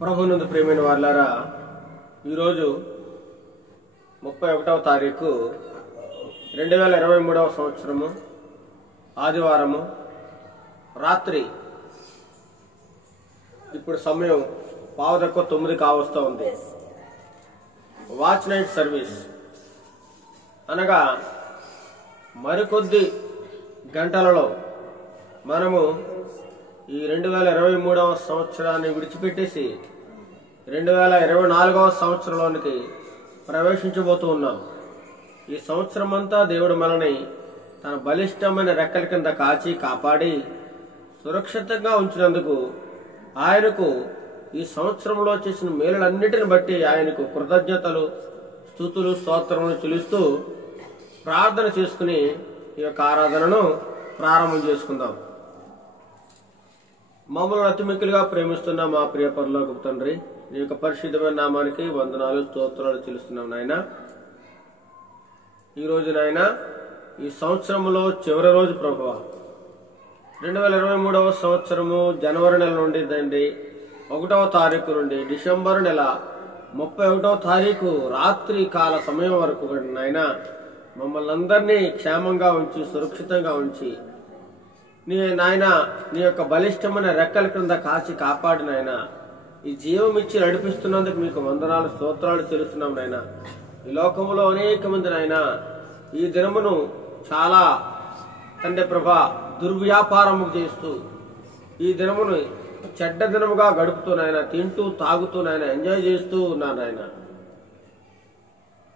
ప్రభునందు ప్రియమైన వారులారా, ఈరోజు 31వ తారీఖు 2023వ సంవత్సరము ఆదివారము రాత్రి. ఇప్పుడు సమయం 9:15 కావస్తూ ఉంది. వాచ్ నైట్ సర్వీస్ అనగా మరికొద్ది గంటలలో మనము ఈ 2023వ సంవత్సరాన్ని విడిచిపెట్టేసి 2024వ సంవత్సరంలోనికి ప్రవేశించబోతూ ఉన్నాం. ఈ సంవత్సరం అంతా దేవుడు మనల్ని తన బలిష్టమైన రెక్కల కింద కాచి కాపాడి సురక్షితంగా ఉంచినందుకు ఆయనకు ఈ సంవత్సరంలో చేసిన మేలులన్నిటిని బట్టి ఆయనకు కృతజ్ఞతలు, స్తుతులు, స్తోత్రములు చెల్లిస్తూ ప్రార్థన చేసుకుని ఈ యొక్క ఆరాధనను ప్రారంభం చేసుకుందాం. మమ్మల్ని అతి మిక్కిలిగా ప్రేమిస్తున్న మా ప్రియ పరలోకపు తండ్రి, నీ యొక్క పరిశుద్ధమైన నామానికి వందనాలు, స్తోత్రాలు చెల్లిస్తున్నాం నాయన. ఈ రోజు నాయన, ఈ సంవత్సరంలో చివరి రోజు ప్రభువా, 2023వ సంవత్సరము జనవరి నెల నుండి 1వ తారీఖు నుండి డిసెంబర్ నెల 31వ తారీఖు రాత్రి కాల సమయం వరకు నాయన మమ్మల్ని అందరినీ క్షేమంగా ఉంచి సురక్షితంగా ఉంచి నీ యొక్క బలిష్టమైన రెక్కల క్రింద కాచి కాపాడి నాయన ఈ జీవం ఇచ్చి నడిపిస్తున్నందుకు మీకు వందనాలు, స్తోత్రాలు చెల్లిస్తున్నాం నాయన. ఈ లోకంలో అనేక మంది నాయన ఈ దినమును చాలా తండ్రి ప్రభా దుర్వ్యాపారము చేస్తూ ఈ దినమును చెడ్డ దినముగా గడుపుతూ నాయన తింటూ తాగుతూ నాయన ఎంజాయ్ చేస్తూ ఉన్నాను నాయన.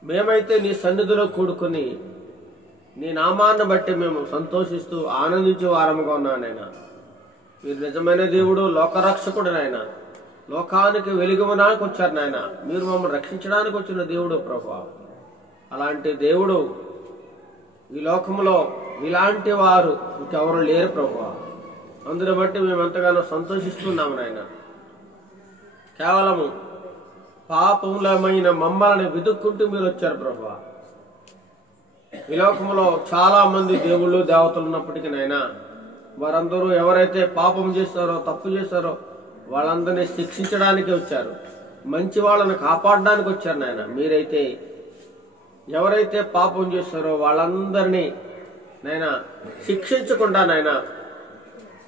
మేమైతే నీ సన్నిధిలో కూడుకొని నీ నామాన్ని బట్టి మేము సంతోషిస్తూ ఆనందించే వారముగా ఉన్నానైనా. మీరు నిజమైన దేవుడు, లోకరక్షకుడు నాయన. లోకానికి వెలుగుమనానికి వచ్చారు నాయన. మీరు మమ్మల్ని రక్షించడానికి వచ్చిన దేవుడు ప్రభా. అలాంటి దేవుడు ఈ లోకంలో ఇలాంటి వారు ఇంకెవరు లేరు ప్రభా. అందుని బట్టి మేము ఎంతగానో సంతోషిస్తున్నాము నాయన. కేవలము పాపములమైన మమ్మల్ని వెతుక్కుంటూ మీరు వచ్చారు ప్రభా. ఈ లోకంలో చాలా మంది దేవుళ్ళు, దేవతలు ఉన్నప్పటికీ నాయనా వారందరూ ఎవరైతే పాపం చేస్తారో, తప్పు చేస్తారో వాళ్ళందరినీ శిక్షించడానికి వచ్చారు, మంచి వాళ్ళని కాపాడడానికి వచ్చారు నాయన. మీరైతే ఎవరైతే పాపం చేస్తారో వాళ్ళందరినీ నాయనా శిక్షించకుండా నాయనా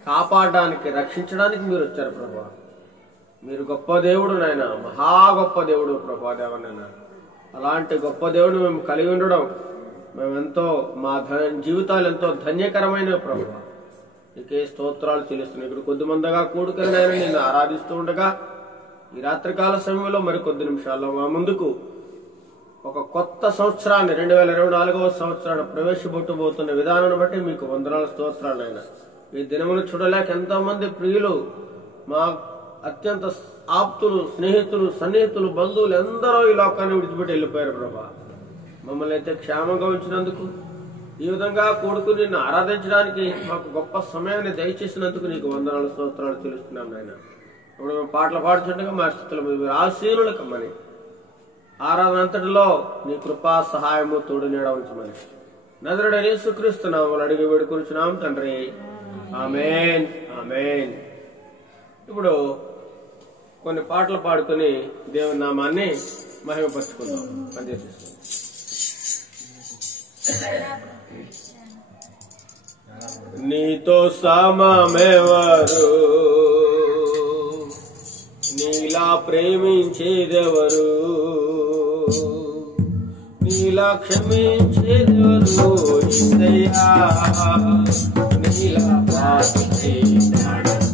కాపాడడానికి, రక్షించడానికి మీరు వచ్చారు ప్రభా. మీరు గొప్ప దేవుడు నాయన, మహా గొప్ప దేవుడు ప్రభా దేవనైనా. అలాంటి గొప్ప దేవుడు మేము కలిగి ఉండడం మేమెంతో మా జీవితాలు ఎంతో ధన్యకరమైన ప్రభు. నీకే స్తోత్రాలు చెల్లిస్తున్నాం. ఇక్కడ కొద్దిమందిగా కూడుకొని నేను నిన్ను ఆరాధిస్తూ ఉండగా ఈ రాత్రికాల సమయంలో మరికొద్ది నిమిషాల్లో మా ముందుకు ఒక కొత్త సంవత్సరాన్ని 2024వ సంవత్సరాన్ని ప్రవేశపెట్టబోతున్న విధానాన్ని బట్టి మీకు వందనాలు, స్తోత్రాలు అయినా. ఈ దినమును చూడలేక ఎంతో మంది ప్రియులు, మా అత్యంత ఆప్తులు, స్నేహితులు, సన్నిహితులు, బంధువులు ఎందరో ఈ లోకాన్ని విడిచిపెట్టి వెళ్ళిపోయారు ప్రభా. మమ్మల్ని అయితే క్షేమంగా ఉంచినందుకు, ఈ విధంగా కూడుకుని నిన్ను ఆరాధించడానికి మాకు గొప్ప సమయాన్ని దయచేసినందుకు నీకు వందనాలు, స్తోత్రాలు తెలుస్తున్నాం నాయన. ఇప్పుడు మేము పాటలు పాడుతుండగా మా స్థితులు మీరు ఆశీనులు కమ్మని, ఆరాధన అంతటిలో నీ కృపా సహాయము తోడు నీడ ఉంచమని నజరుడైన యేసుక్రీస్తు నామములో అడిగి వేడుకొనుచున్నాం తండ్రి. ఆమేన్, ఆమేన్. ఇప్పుడు కొన్ని పాటలు పాడుకొని దేవుని నామాన్ని మహిమపరుచుకుందాం. పనిచేసేసుకుందాం. నీతో సమమెవరు, నీలా ప్రేమించేదెవరు, నీలా క్షమించేదెవరు, యేసయ్యా నీలా పాపిని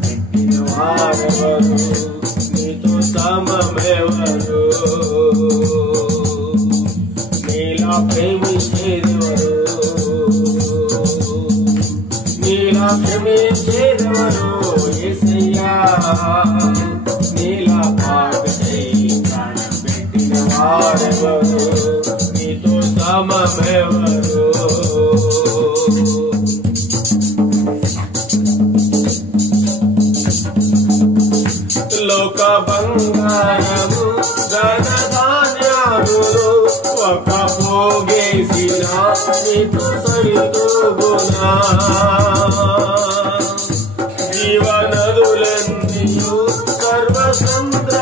పెట్టిన వారెవరు, నీతో సమమెవరు, నీలా ప్రేమించేదెవరు, నీలా క్షమించేదెవరు, యేసయ్యా నీలా పాపిని పెట్టిన వారెవరు, నీతో సమమెవరు. లోక బంగారము ధనధాన్యాలు ఒక పోగేసిన నీకు సరితూగునా, జీవనదులన్నీయు సర్వసంద్ర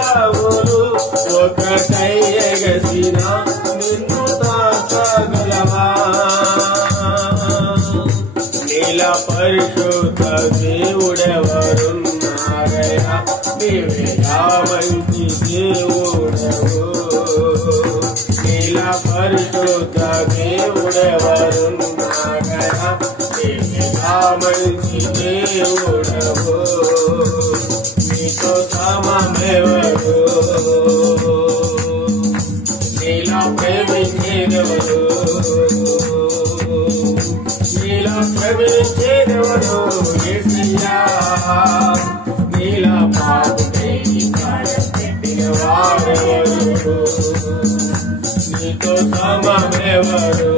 పరిశుద్ధ దేవుడెవరున్నారయ్యా, నీవేగా మంచి దేవుడవు. నీలా పరిశుద్ధ దేవుడెవరున్నారయ్యా, నీవేగా మంచి దేవుడవు. నీతో సమమెవరు, నీలా ప్రేమించేదెవరు, నీలా ప్రేమించేదెవరు యేసయ్యా. నీలా పాపుకై పెట్టిన వారెవరు, నీతో సమమెవరు.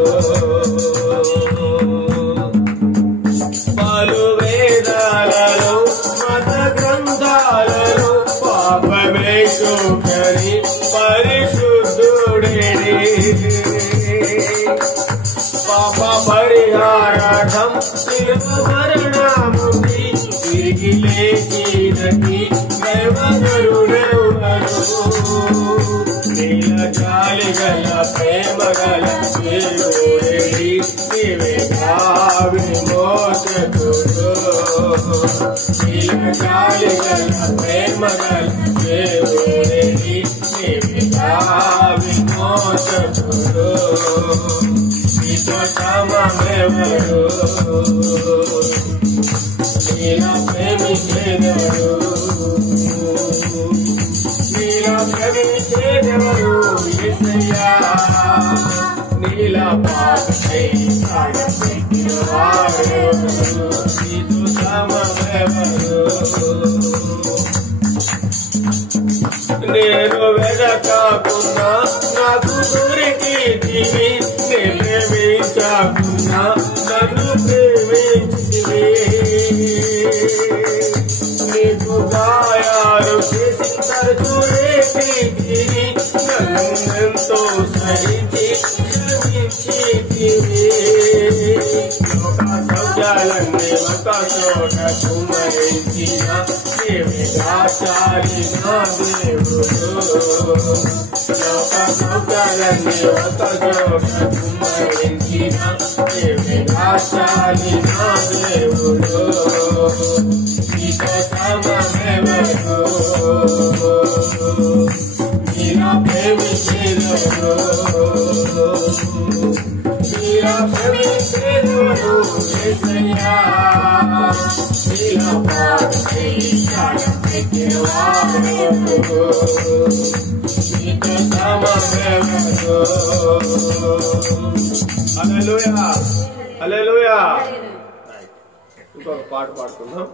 పలు వేదాలలో మత గ్రంథాలలో పాపమే చూపని పరిశుద్ధుడేడి, పాప పరిహారార్థం శిలువ మరణముంది తిరిగి లేచినటి దైవగరుడెవరు. నీల జాలి గల ప్రేమ గల దేవుడేడి, నీవేగా విమోచకుడు. నీల జాలి గల ప్రేమ గల దేవుడేడి, నీవేగా విమోచకుడు. నీతో సమమెవరు, నీలా ప్రేమించేదెవరు, నీలా ప్రేమించేదెవరు యేసయ్యా. నీలా పాపకై పెట్టిన వారెవరు, నీతో సమమెవరు. నేను వెదకకున్నా నాకు దొరికితివి, నే ప్రేమించకున్నా నన్ను ప్రేమించితివి. నీకు గాయాలు చేసి తరచురేపితివి, నన్నెంతో సహించి క్షమించితివి. లోక సౌఖ్యాలన్నీ ఒక చోట కుమ్మరించిన నీవేగా చాలిన దేవుడు. లోక సౌఖ్యాలన్నీ ఒక చోట కుమ్మరించిన నీవేగా చాలిన దేవుడు. నీతో సమమెవరు, నీలా ప్రేమించేదెవరు, నీలా ప్రేమించేదెవరు యేసయ్యా. నీలా పాపకై పెట్టిన వారెవరు, నీతో సమమెవరు. హల్లెలూయా, హల్లెలూయా. ఇంకొక పాట పాడుకుందాం.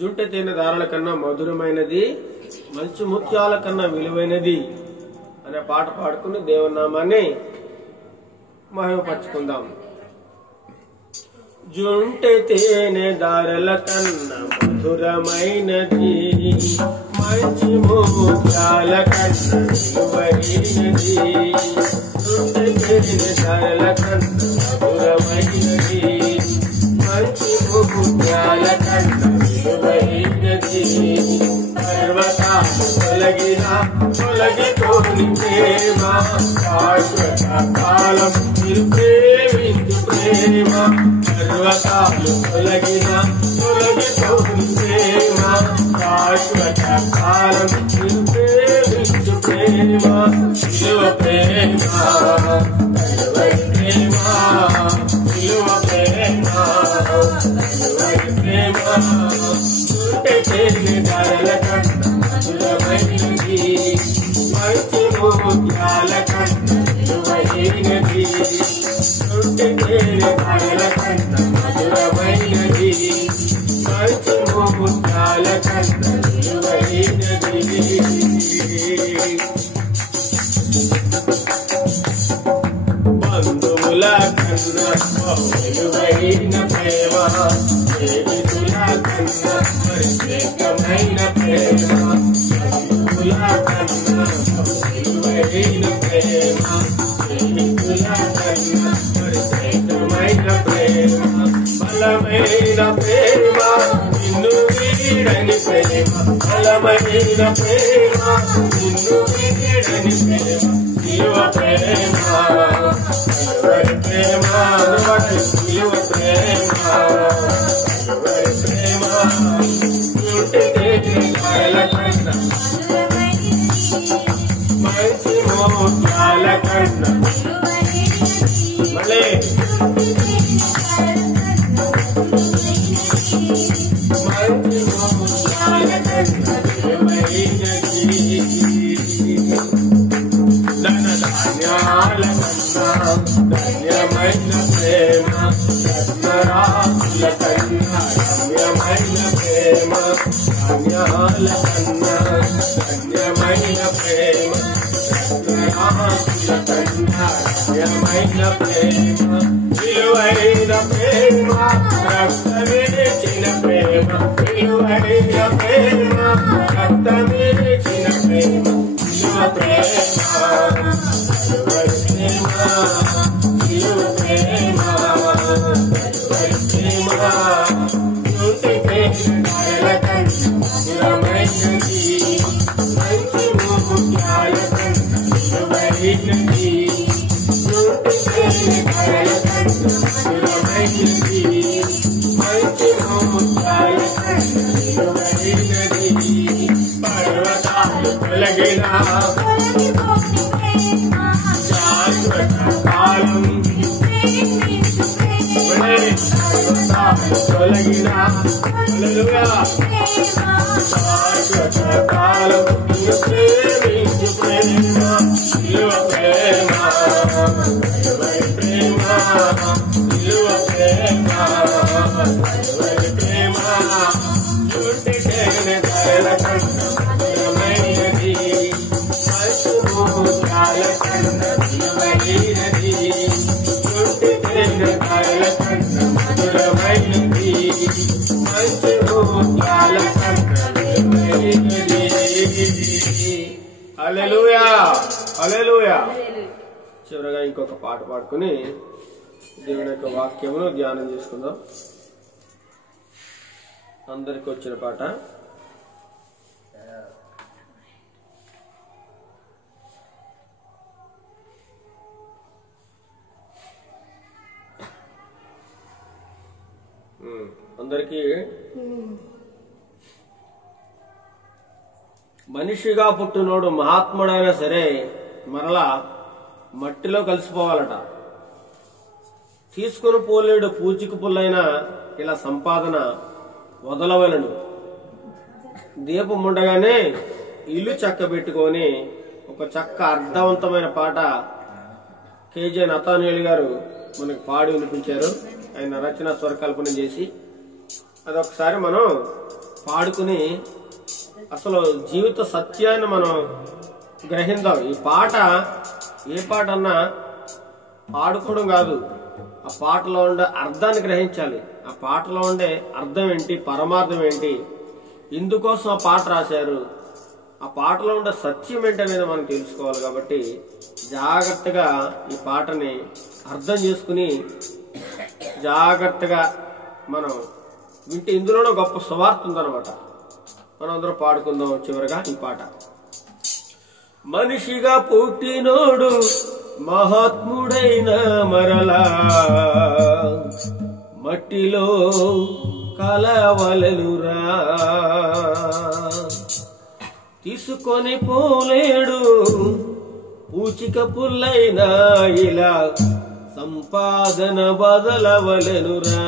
జుంట తేనె దారాల కన్నా మధురమైనది, మంచి ముత్యాల కన్నా విలువైనది అనే పాట పాడుకుని దేవుని నామాన్ని మహిమపరచుకుందాం. జుంట తేనె దారాల కన్నా మధురమైనది, మంచి ముత్యాల కన్నా విలువైనది. జుంట తేనె దారాల కన్నా మధురమైనది, మంచి ముత్యాల కన్నా విలువైనది. పర్వతాలు తొలగిపోని ప్రేమ, శాశ్వత కాలం మీరు ప్రేమించు ప్రేమ. పర్వతాలు తొలగిపోని ప్రేమ, శాశ్వత కాలం మీరు ప్రేమించు ప్రేమ. విలువ ప్రేమ, కలువరి ప్రేమ, విలువ ప్రేమ, కలువరి ప్రేమ. జుంట తేనె దారాల కన్నా మధురమైనది, మంచి ముత్యాల కన్నా విలువైనది. జుంట తేనె దారాల కన్నా మధురమైనది, మంచి ముత్యాల కన్నా విలువైనది. బంధువుల కన్నా విలువైన ప్రేమ, స్నేహితుల కన్నా ప్రత్యేకమైన ప్రేమ. బంధువుల కన్నా విలువైన ప్రేమ, స్నేహితుల కన్నా ప్రత్యేకమైన ప్రేమ. బలమైన ప్రేమ, నిన్ను వీడని ప్రేమ, బలమైన ఘనమైన ప్రేమ నిన్ను వీడని ప్రేమ సిలువ ప్రేమ కలువరి ప్రేమ సిలువ ప్రేమ కలువరి ప్రేమ మంచి మోత్యాల కన్నా మళ్ళీ మంచి మోత్యాల కన్నా ధన ధాన్యాల కన్నా ధన్యమైన ప్రేమ రత్నరాశుల కన్నా రమ్యమైన ప్రేమ ధాన్యాల కన్నా ధన్యమైన ప్రేమ రత్నరాశుల కన్నా రమ్యమైన ప్రేమ విలువైన ప్రేమ రక్తమిచ్చిన ప్రేమ విలువైన ప్రేమ రక్తమిచ్చిన ప్రేమ విలువ ప్రేమ విలువ ప్రేమ పర్వతాలు తొలగినా శాశ్వత కాలం తొలగినా శాశ్వత కాలం ప్రేమించు ప్రేమ విలువ ప్రేమ ప్రేమ విలువ ప్రేమ ప్రేమ చుట్టి తేనె ధరల కన్నా మధురమైనది పశుమూత్రాల కన్నా విలువైనది చుట్టి తేనె ధరల కన్నా మధురమైనది పశుమూత్రాల కన్నా విలువైనది. హల్లెలూయా హల్లెలూయా. చివరగా ఇంకొక పాట పాడుకుని దేవుని యొక్క వాక్యమును ధ్యానం చేసుకుందాం. అందరికి వచ్చిన పాట. అందరికీ మనిషిగా పుట్టినోడు మహాత్ముడైనా సరే మరలా మట్టిలో కలిసిపోవాలట. తీసుకుని పోలేడు పూచికి పుల్లైన ఇలా సంపాదన వదలవలను. దీపం ఉండగానే ఇల్లు చక్క పెట్టుకొని ఒక చక్క అర్థవంతమైన పాట కేజే నతానియేలు గారు మనకు పాడి వినిపించారు. ఆయన రచన స్వరకల్పన చేసి అదొకసారి మనం పాడుకుని అసలు జీవిత సత్యాన్ని మనం గ్రహిందాం. ఈ పాట ఏ పాట అన్నా పాడుకోవడం కాదు, ఆ పాటలో ఉండే అర్థాన్ని గ్రహించాలి. ఆ పాటలో ఉండే అర్థం ఏంటి, పరమార్థం ఏంటి, ఇందుకోసం ఆ పాట రాశారు, ఆ పాటలో ఉండే సత్యం ఏంటి అనేది మనం తెలుసుకోవాలి. కాబట్టి జాగ్రత్తగా ఈ పాటని అర్థం చేసుకుని జాగ్రత్తగా మనం వింటే ఇందులోనే గొప్ప సువార్త ఉందన్నమాట. మనం అందరం పాడుకుందాం చివరిగా ఈ పాట. మనిషిగా పుట్టినోడు మహాత్ముడైన మరలా మట్టిలో కలవలెనురా. తీసుకొని పోలేడు పూచిక పుల్లైన ఇలా సంపాదన బదలవలెనురా.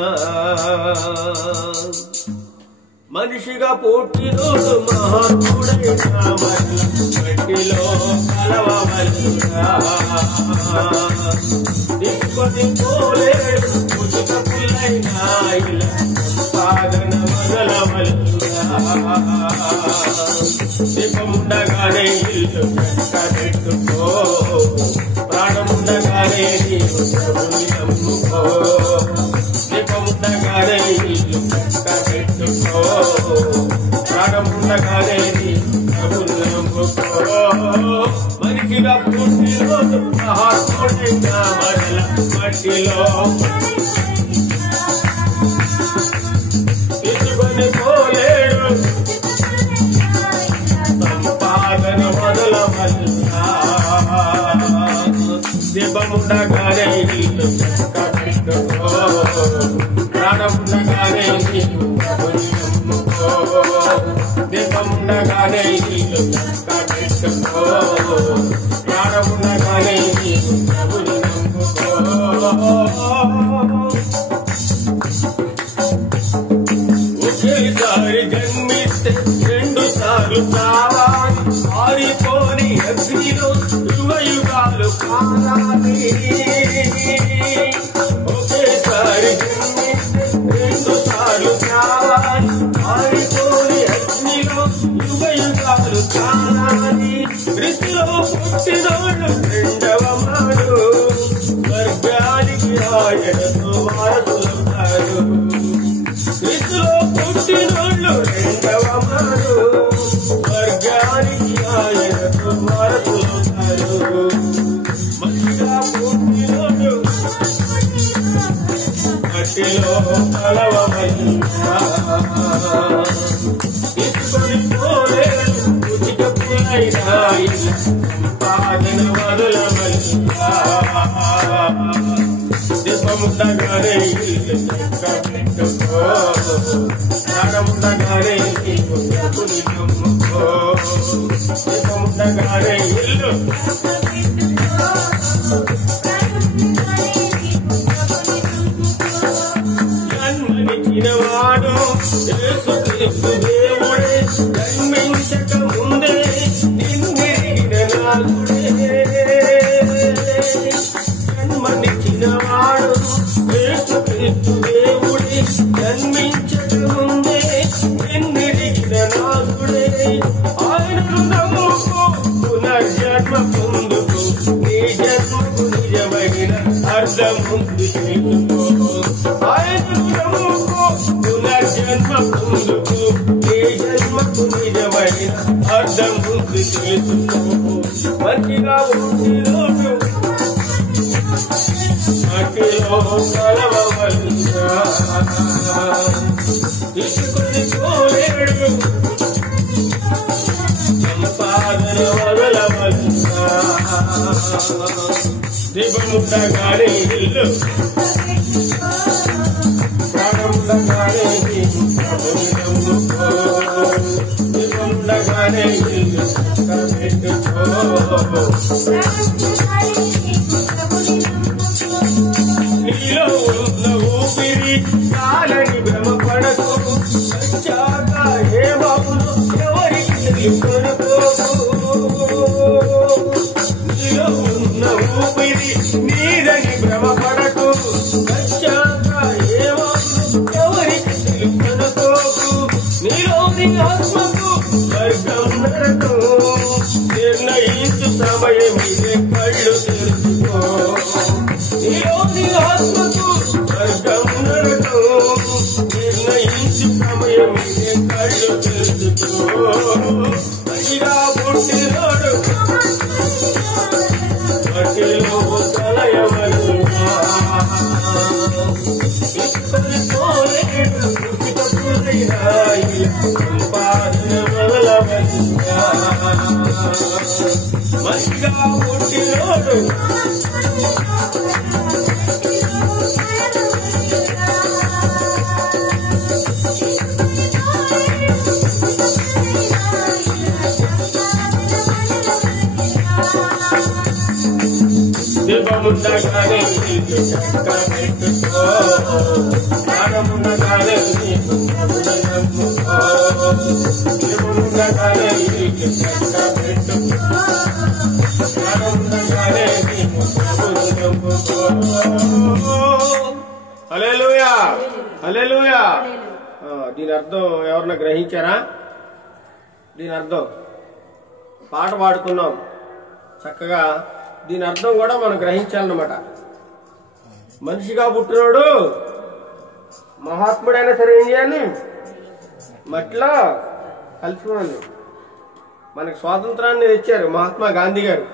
మనిషిగా పుట్టినోడు మహాత్ముడైన మరలా మట్టిలో కలవవలెనురా. తీసుకొని పోలేడు పూచిక పుల్లైన ఇలా సంపాదన బదలవలెనురా. దీపముండగానే ఇల్లు పెట్టుకో, ప్రాణముండగానే నీవు ప్రభుని నమ్ముకో. దీపముండగానే ఇల్లు పెట్టుకో, ప్రాణముండగానే నీవు ప్రభుని నమ్ముకో. మనిషిగా పుట్టినోడు మహాత్ముడైన మరలా మట్టిలో తీసుకొని పోలేడు మొదల వల్ల దీపముండగానే ఇల్లు చక్కబెట్టుకో ప్రాణముండగానే నీకు నమ్ముకో దీపముండగానే ఇల్లు చక్కబెట్టుకో ప్రాణముండగానే నీకు నమ్ముకో ఒకేసారి జన్మిస్తే 2 సార్లు చావాలి ఆరిపోని అగ్నిలో యుగయుగాలు కాలాలి ఒకేసారి జన్మిస్తే 2 సార్లు చావాలి ఆరిపోని అగ్నిలో యుగయుగాలు కాలాలి క్రీస్తులో పుట్టినోళ్ళు రెండవ మారు స్వర్గానికి ఆయనతో వారసులవుతారు క్రీస్తులో పుట్టినోళ్ళు రెండవ మారు స్వర్గానికి ఆయనతో వారసులవుతారు మట్టిగా పుట్టినోళ్ళు మట్టిలో కలవమయ్యా తీసుకొని పోలేరు ఉచిత పులైనా సంపాదన వదలమయ్యా దీపముండగానే ఇల్లు చక్కబెట్టుకో ప్రాణముండగానే నీకు ప్రభుని నమ్ముకో దీపముండగానే ఇల్లు జన్మనిచ్చినవాడు యేసుక్రీస్తు దేవుడే జన్మించక ముందే నిన్నెరిగిన నాథుడే జన్మనిచ్చినవాడు యేసుక్రీస్తు దేవుడే జన్మించక ముందే నిన్నెరిగిన నాథుడే ఆయనను నమ్ముకో పునర్జన్మ పొందుకు నీ జన్మకు నిజమైన అర్థం ముందు చేసుకో ఆయనను నమ్ముకో పునర్జన్మ పొందుకు నీ జన్మకు నిజమైన అర్థం ముందు చేసుకో మంచిగా ఉండిలోను మట్టిలో కలవవల్లా తీసుకొని పోలేడు సంపాదన వదలవల్లా దీపముండగానే ఇల్లు ప్రాణముండగానే నీకు ప్రభుని నమ్ముకో దీపముండగానే ఇల్లు చక్కబెట్టుకో నీలో ఉన్న ఊపిరి కాలని భ్రమపడకు వచ్చాక ఏమవును ఎవరికి తెలుకొనుకోకు నీలో ఉన్న ఊపిరి నీదని భ్రమపడకు వచ్చాక ఏమవును ఎవరికి తెలుకొనుకోకు నీలోని ఆత్మకు స్వర్గం నరకం నిర్ణయించు సమయం ఇదే కళ్ళు తెరుచుకో నీలోని ఆత్మకు స్వర్గం నరకం నిర్ణయించు సమయం ఇదే కళ్ళు తెరుచుకో మట్టిగా పుట్టినోడు మట్టిలో కలయవల్లా తీసుకొని పోలేడు ఉచిత పులైనా సంపాదన వదలవల్లా మట్టిగా పుట్టినోడు దీపముండగానే నీకు చక్కబెట్టుకో ప్రాణముండగానే నీకు ప్రభుని నమ్ముకో దీపముండగానే నీకు చక్కబెట్టుకో ప్రాణముండగానే నీకు ప్రభుని నమ్ముకో హల్లెలూయా హల్లెలూయా దీని అర్థం ఎవరన్నా గ్రహించారా దీని అర్థం పాట పాడుకున్నాం చక్కగా దీని అర్థం కూడా మనం గ్రహించాలన్నమాట మనిషిగా పుట్టినోడు మహాత్ముడైనా సరే ఏం చేయాలి మట్టిలో కలిసిపోవాలి మనకు స్వాతంత్రాన్ని తెచ్చారు మహాత్మా గాంధీ గారు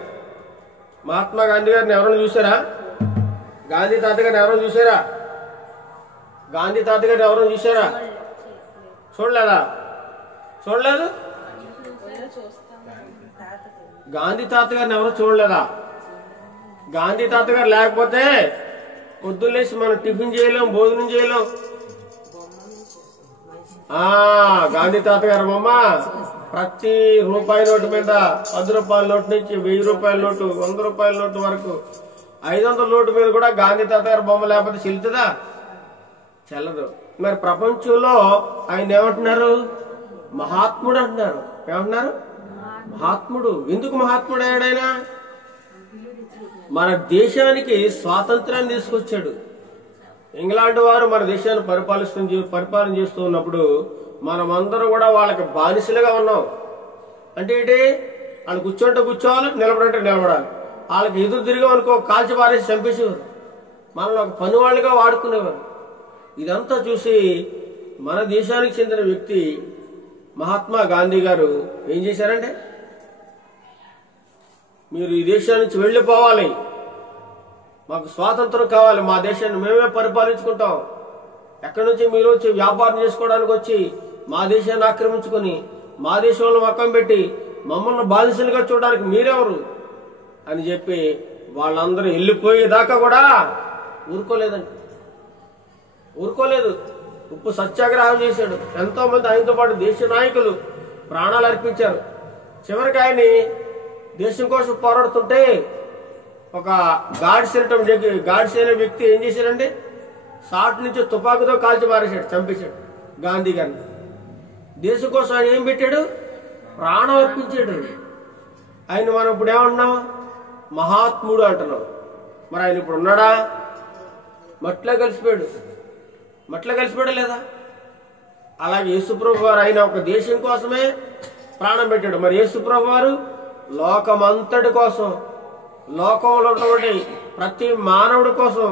మహాత్మా గాంధీ గారిని ఎవరైనా చూసారా గాంధీ తాత గారిని ఎవరైనా చూసారా గాంధీ తాత గారిని ఎవరైనా చూసారా చూడలేదా చూడలేదు గాంధీ తాత గారిని ఎవరు చూడలేదా? గాంధీ తాత గారు లేకపోతే పొద్దున్నేసి మనం టిఫిన్ చేయలేం, భోజనం చేయలేం. గాంధీ తాత గారు బొమ్మ ప్రతి రూపాయి నోటు మీద 10 రూపాయల నోటు నుంచి 1000 రూపాయల నోటు, 100 రూపాయల నోటు వరకు 500 నోటు మీద కూడా గాంధీ తాత గారి బొమ్మ లేకపోతే చెల్లుతుందా? చెల్లదు. మరి ప్రపంచంలో ఆయన ఏమంటున్నారు? మహాత్ముడు అంటున్నారు. ఏమంటున్నారు? మహాత్ముడు. ఎందుకు మహాత్ముడు అయ్యాడు? ఆయన మన దేశానికి స్వాతంత్రాన్ని తీసుకొచ్చాడు. ఇంగ్లాండ్ వారు మన దేశాన్ని పరిపాలన చేస్తూ ఉన్నప్పుడు మనమందరం కూడా వాళ్ళకి బానిసలుగా ఉన్నాం. అంటే ఏంటి? వాళ్ళు కూర్చోంటే కూర్చోవాలి, నిలబడంటే నిలబడాలి. వాళ్ళకి ఎదురు తిరిగామనుకో కాల్చి పారేసి చంపేసేవారు. మనల్ని ఒక పని వాళ్ళుగా వాడుకునేవారు. ఇదంతా చూసి మన దేశానికి చెందిన వ్యక్తి మహాత్మా గాంధీ గారు ఏం చేశారంటే, మీరు ఈ దేశం నుంచి వెళ్లిపోవాలి, మాకు స్వాతంత్రం కావాలి, మా దేశాన్ని మేమే పరిపాలించుకుంటాం, ఎక్కడి నుంచి మీరు వచ్చి వ్యాపారం చేసుకోవడానికి వచ్చి మా దేశాన్ని ఆక్రమించుకుని మా దేశంలో మక్కం పెట్టి మమ్మల్ని బానిసలుగా చూడడానికి మీరెవరు అని చెప్పి వాళ్ళందరూ వెళ్ళిపోయేదాకా కూడా ఊరుకోలేదు. ఉప్పు సత్యాగ్రహం చేశాడు. ఎంతో మంది ఆయనతో పాటు దేశ నాయకులు ప్రాణాలు అర్పించారు. చివరికి ఆయన్ని దేశం కోసం పోరాడుతుంటే ఒక గాడ్సే అనే వ్యక్తి ఏం చేశాడంటే షాట్ నుంచి తుపాకుతో కాల్చి పారేశాడు, చంపేశాడు గాంధీ గారిని. దేశం కోసం ఆయన ఏం పెట్టాడు? ప్రాణం అర్పించాడు. ఆయన మనం ఇప్పుడు ఏమంటున్నాం? మహాత్ముడు అంటున్నాం. మరి ఆయన ఇప్పుడు ఉన్నాడా? మట్టిలో కలిసిపోయాడా లేదా? అలాగే యేసుప్రభు వారు ఆయన ఒక దేశం కోసమే ప్రాణం పెట్టాడు. మరి యేసుప్రభు వారు లోకమంతటి కోసం, లోకంలో ఉన్నటువంటి ప్రతి మానవుడి కోసం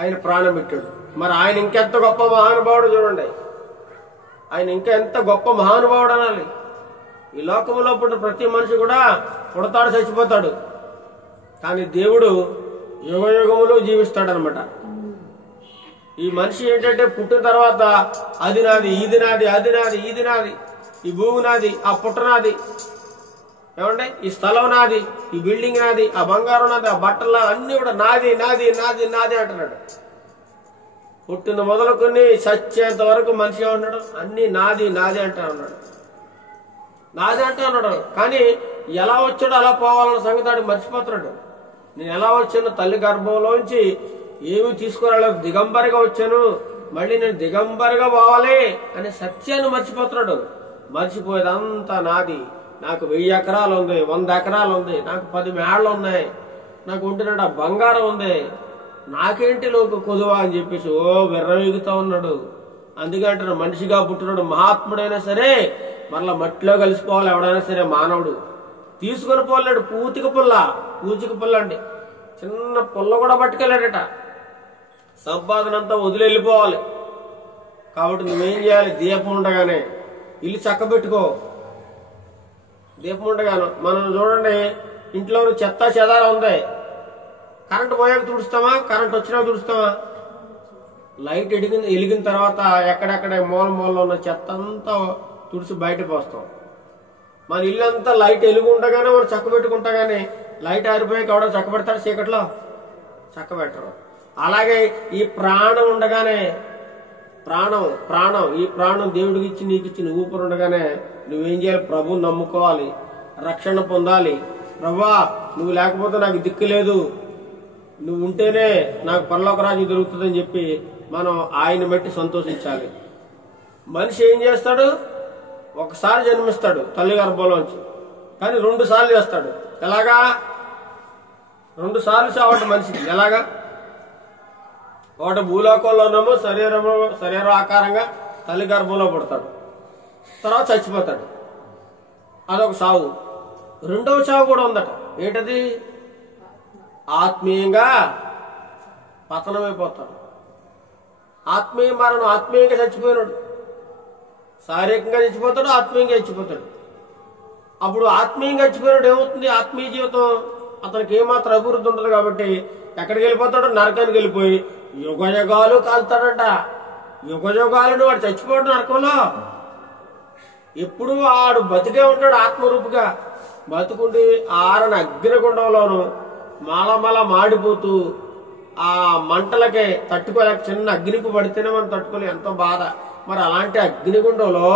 ఆయన ప్రాణం పెట్టాడు. మరి ఆయన ఇంకెంత గొప్ప మహానుభావుడు చూడండి. ఆయన ఇంకా ఎంత గొప్ప మహానుభావుడు అనాలి. ఈ లోకంలో పుట్టిన ప్రతి మనిషి కూడా పుడతాడు, చచ్చిపోతాడు. కానీ దేవుడు యుగ యుగములో జీవిస్తాడనమాట. ఈ మనిషి ఏంటంటే పుట్టిన తర్వాత అది నాది, ఇది నాది, అది నాది, ఇది నాది, ఈ భూమి నాది, ఆ పుట్ట నాది, ఏమంటే ఈ స్థలం నాది, ఈ బిల్డింగ్ నాది, ఆ బంగారం నాది, ఆ బట్టలు అన్ని కూడా నాది నాది నాది నాది అంటున్నాడు. పుట్టిన మొదలుకొని చచ్చేంత వరకు మనిషి ఏమన్నాడు? అన్ని నాది నాది అంటా ఉన్నాడు. కానీ ఎలా వచ్చాడో అలా పోవాలన్న సంగతి మర్చిపోతున్నాడు. నేను ఎలా వచ్చాను? తల్లి గర్భంలోంచి ఏమి తీసుకురాలేదు, దిగంబరిగా వచ్చాను, మళ్ళీ నేను దిగంబరిగా పోవాలి అనే సత్యాన్ని మర్చిపోతున్నాడు. మర్చిపోయేదంతా నాది, నాకు 1000 ఎకరాలు ఉంది, 100 ఎకరాలు ఉంది, నాకు 10 మేళ్ళు ఉన్నాయి, నాకు ఉంటున్నాడు బంగారం ఉంది, నాకేంటి లోకు కొదువా అని చెప్పేసి విర్రవీగుతా ఉన్నాడు. అందుకంటే మనిషిగా పుట్టినాడు మహాత్ముడైనా సరే మరలా మట్టిలో కలిసిపోవాలి. ఎవడైనా సరే మానవుడు తీసుకొని పోలేడు. పూచిక పుల్ల అండి, చిన్న పుల్ల కూడా పట్టుకెళ్ళాడట. సంపాదన అంతా వదిలి వెళ్ళిపోవాలి. కాబట్టి నువ్వేం చేయాలి? దీపం ఉండగానే ఇల్లు చక్కబెట్టుకో. దీపం ఉండగాను మనం చూడండి, ఇంట్లో చెత్త చెదారం ఉంది, కరెంటు పోయాక తుడుస్తామా? కరెంట్ వచ్చినా తుడుస్తామా? లైట్ వెలిగిన తర్వాత ఎక్కడెక్కడ మూలలో ఉన్న చెత్త అంతా తుడిచి బయటకు వస్తాం. మన ఇల్లంతా లైట్ వెలుగు ఉండగానే మనం చక్కబెట్టుకుంటా, గానీ లైట్ ఆరిపోయాక ఎవడో చక్కబెడతాడు? చీకట్లో చక్కబెట్టరు. అలాగే ఈ ప్రాణం ఉండగానే, ఈ ప్రాణం దేవుడికి ఇచ్చి నీకు ఇచ్చిన ఊపిరి ఉండగానే నువ్వేం చేయాలి? ప్రభువుని నమ్ముకోవాలి, రక్షణ పొందాలి. ప్రభువా నువ్వు లేకపోతే నాకు దిక్కు లేదు, నువ్వు ఉంటేనే నాకు పరలోక రాజ్యం దొరుకుతుందని చెప్పి మనం ఆయన బట్టి సంతోషించాలి. మనిషి ఏం చేస్తాడు? ఒకసారి జన్మిస్తాడు తల్లి గర్భంలోంచి, కానీ 2 సార్లు చేస్తాడు. ఎలాగా? 2 సార్లు చావట మనిషికి. ఎలాగా? ఒకటి భూలోకంలో ఉన్నామో శరీర ఆకారంగా తల్లి గర్భంలో పడతాడు, తర్వాత చచ్చిపోతాడు. అదొక సావు. 2వ చావు కూడా ఉందట. ఏంటది? ఆత్మీయంగా పతనమైపోతాడు. ఆత్మీయ మరణం. ఆత్మీయంగా చచ్చిపోయినాడు, శారీరకంగా చచ్చిపోతాడు, ఆత్మీయంగా చచ్చిపోతాడు. అప్పుడు ఆత్మీయంగా చచ్చిపోయినాడు ఏమవుతుంది? ఆత్మీయ జీవితం అతనికి ఏమాత్రం అభివృద్ధి ఉంటుంది కాబట్టి ఎక్కడికి వెళ్ళిపోతాడు? నరకానికి వెళ్ళిపోయి యుగయుగాలు కాలుతాడట. యుగయుగాలను వాడు చచ్చిపోయాడు నరకంలో. ఎప్పుడు వాడు బతికే ఉంటాడు ఆత్మరూపుగా. బతుకుండి ఆరని అగ్నిగుండంలోను మలమల మాడిపోతూ ఆ మంటలకే తట్టుకోలేక చిన్న అగ్నిపు పడితేనే మనం తట్టుకోలే, ఎంతో బాధ. మరి అలాంటి అగ్నిగుండంలో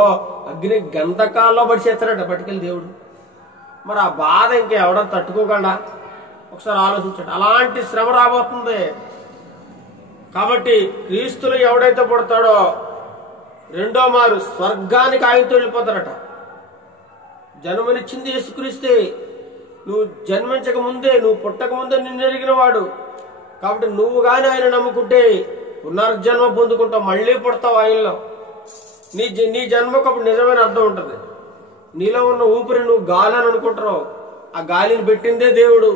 అగ్ని గంధకాల్లో పడిచేస్తారట పట్టుకెళ్ళి దేవుడు. మరి ఆ బాధ ఇంకెవడం తట్టుకోగలడా? ఒకసారి ఆలోచించండి. అలాంటి శ్రమ రాబోతుంది. కాబట్టి క్రీస్తులు ఎవడైతే పుడతాడో రెండో మారు స్వర్గానికి ఆయనతో వెళ్ళిపోతారట. జన్మనిచ్చింది యేసుక్రీస్తే. నువ్వు జన్మించక ముందే, నువ్వు పుట్టక ముందే నిన్ను ఎరిగిన వాడు. కాబట్టి నువ్వు గాని ఆయన నమ్ముకుంటే పునర్జన్మ పొందుకుంటావు, మళ్ళీ పుడతావు ఆయనలో. నీ జన్మకు అప్పుడు నిజమైన అర్థం ఉంటుంది. నీలో ఉన్న ఊపిరి నువ్వు గాలి అని అనుకుంటున్నావు, ఆ గాలిని పెట్టిందే దేవుడు,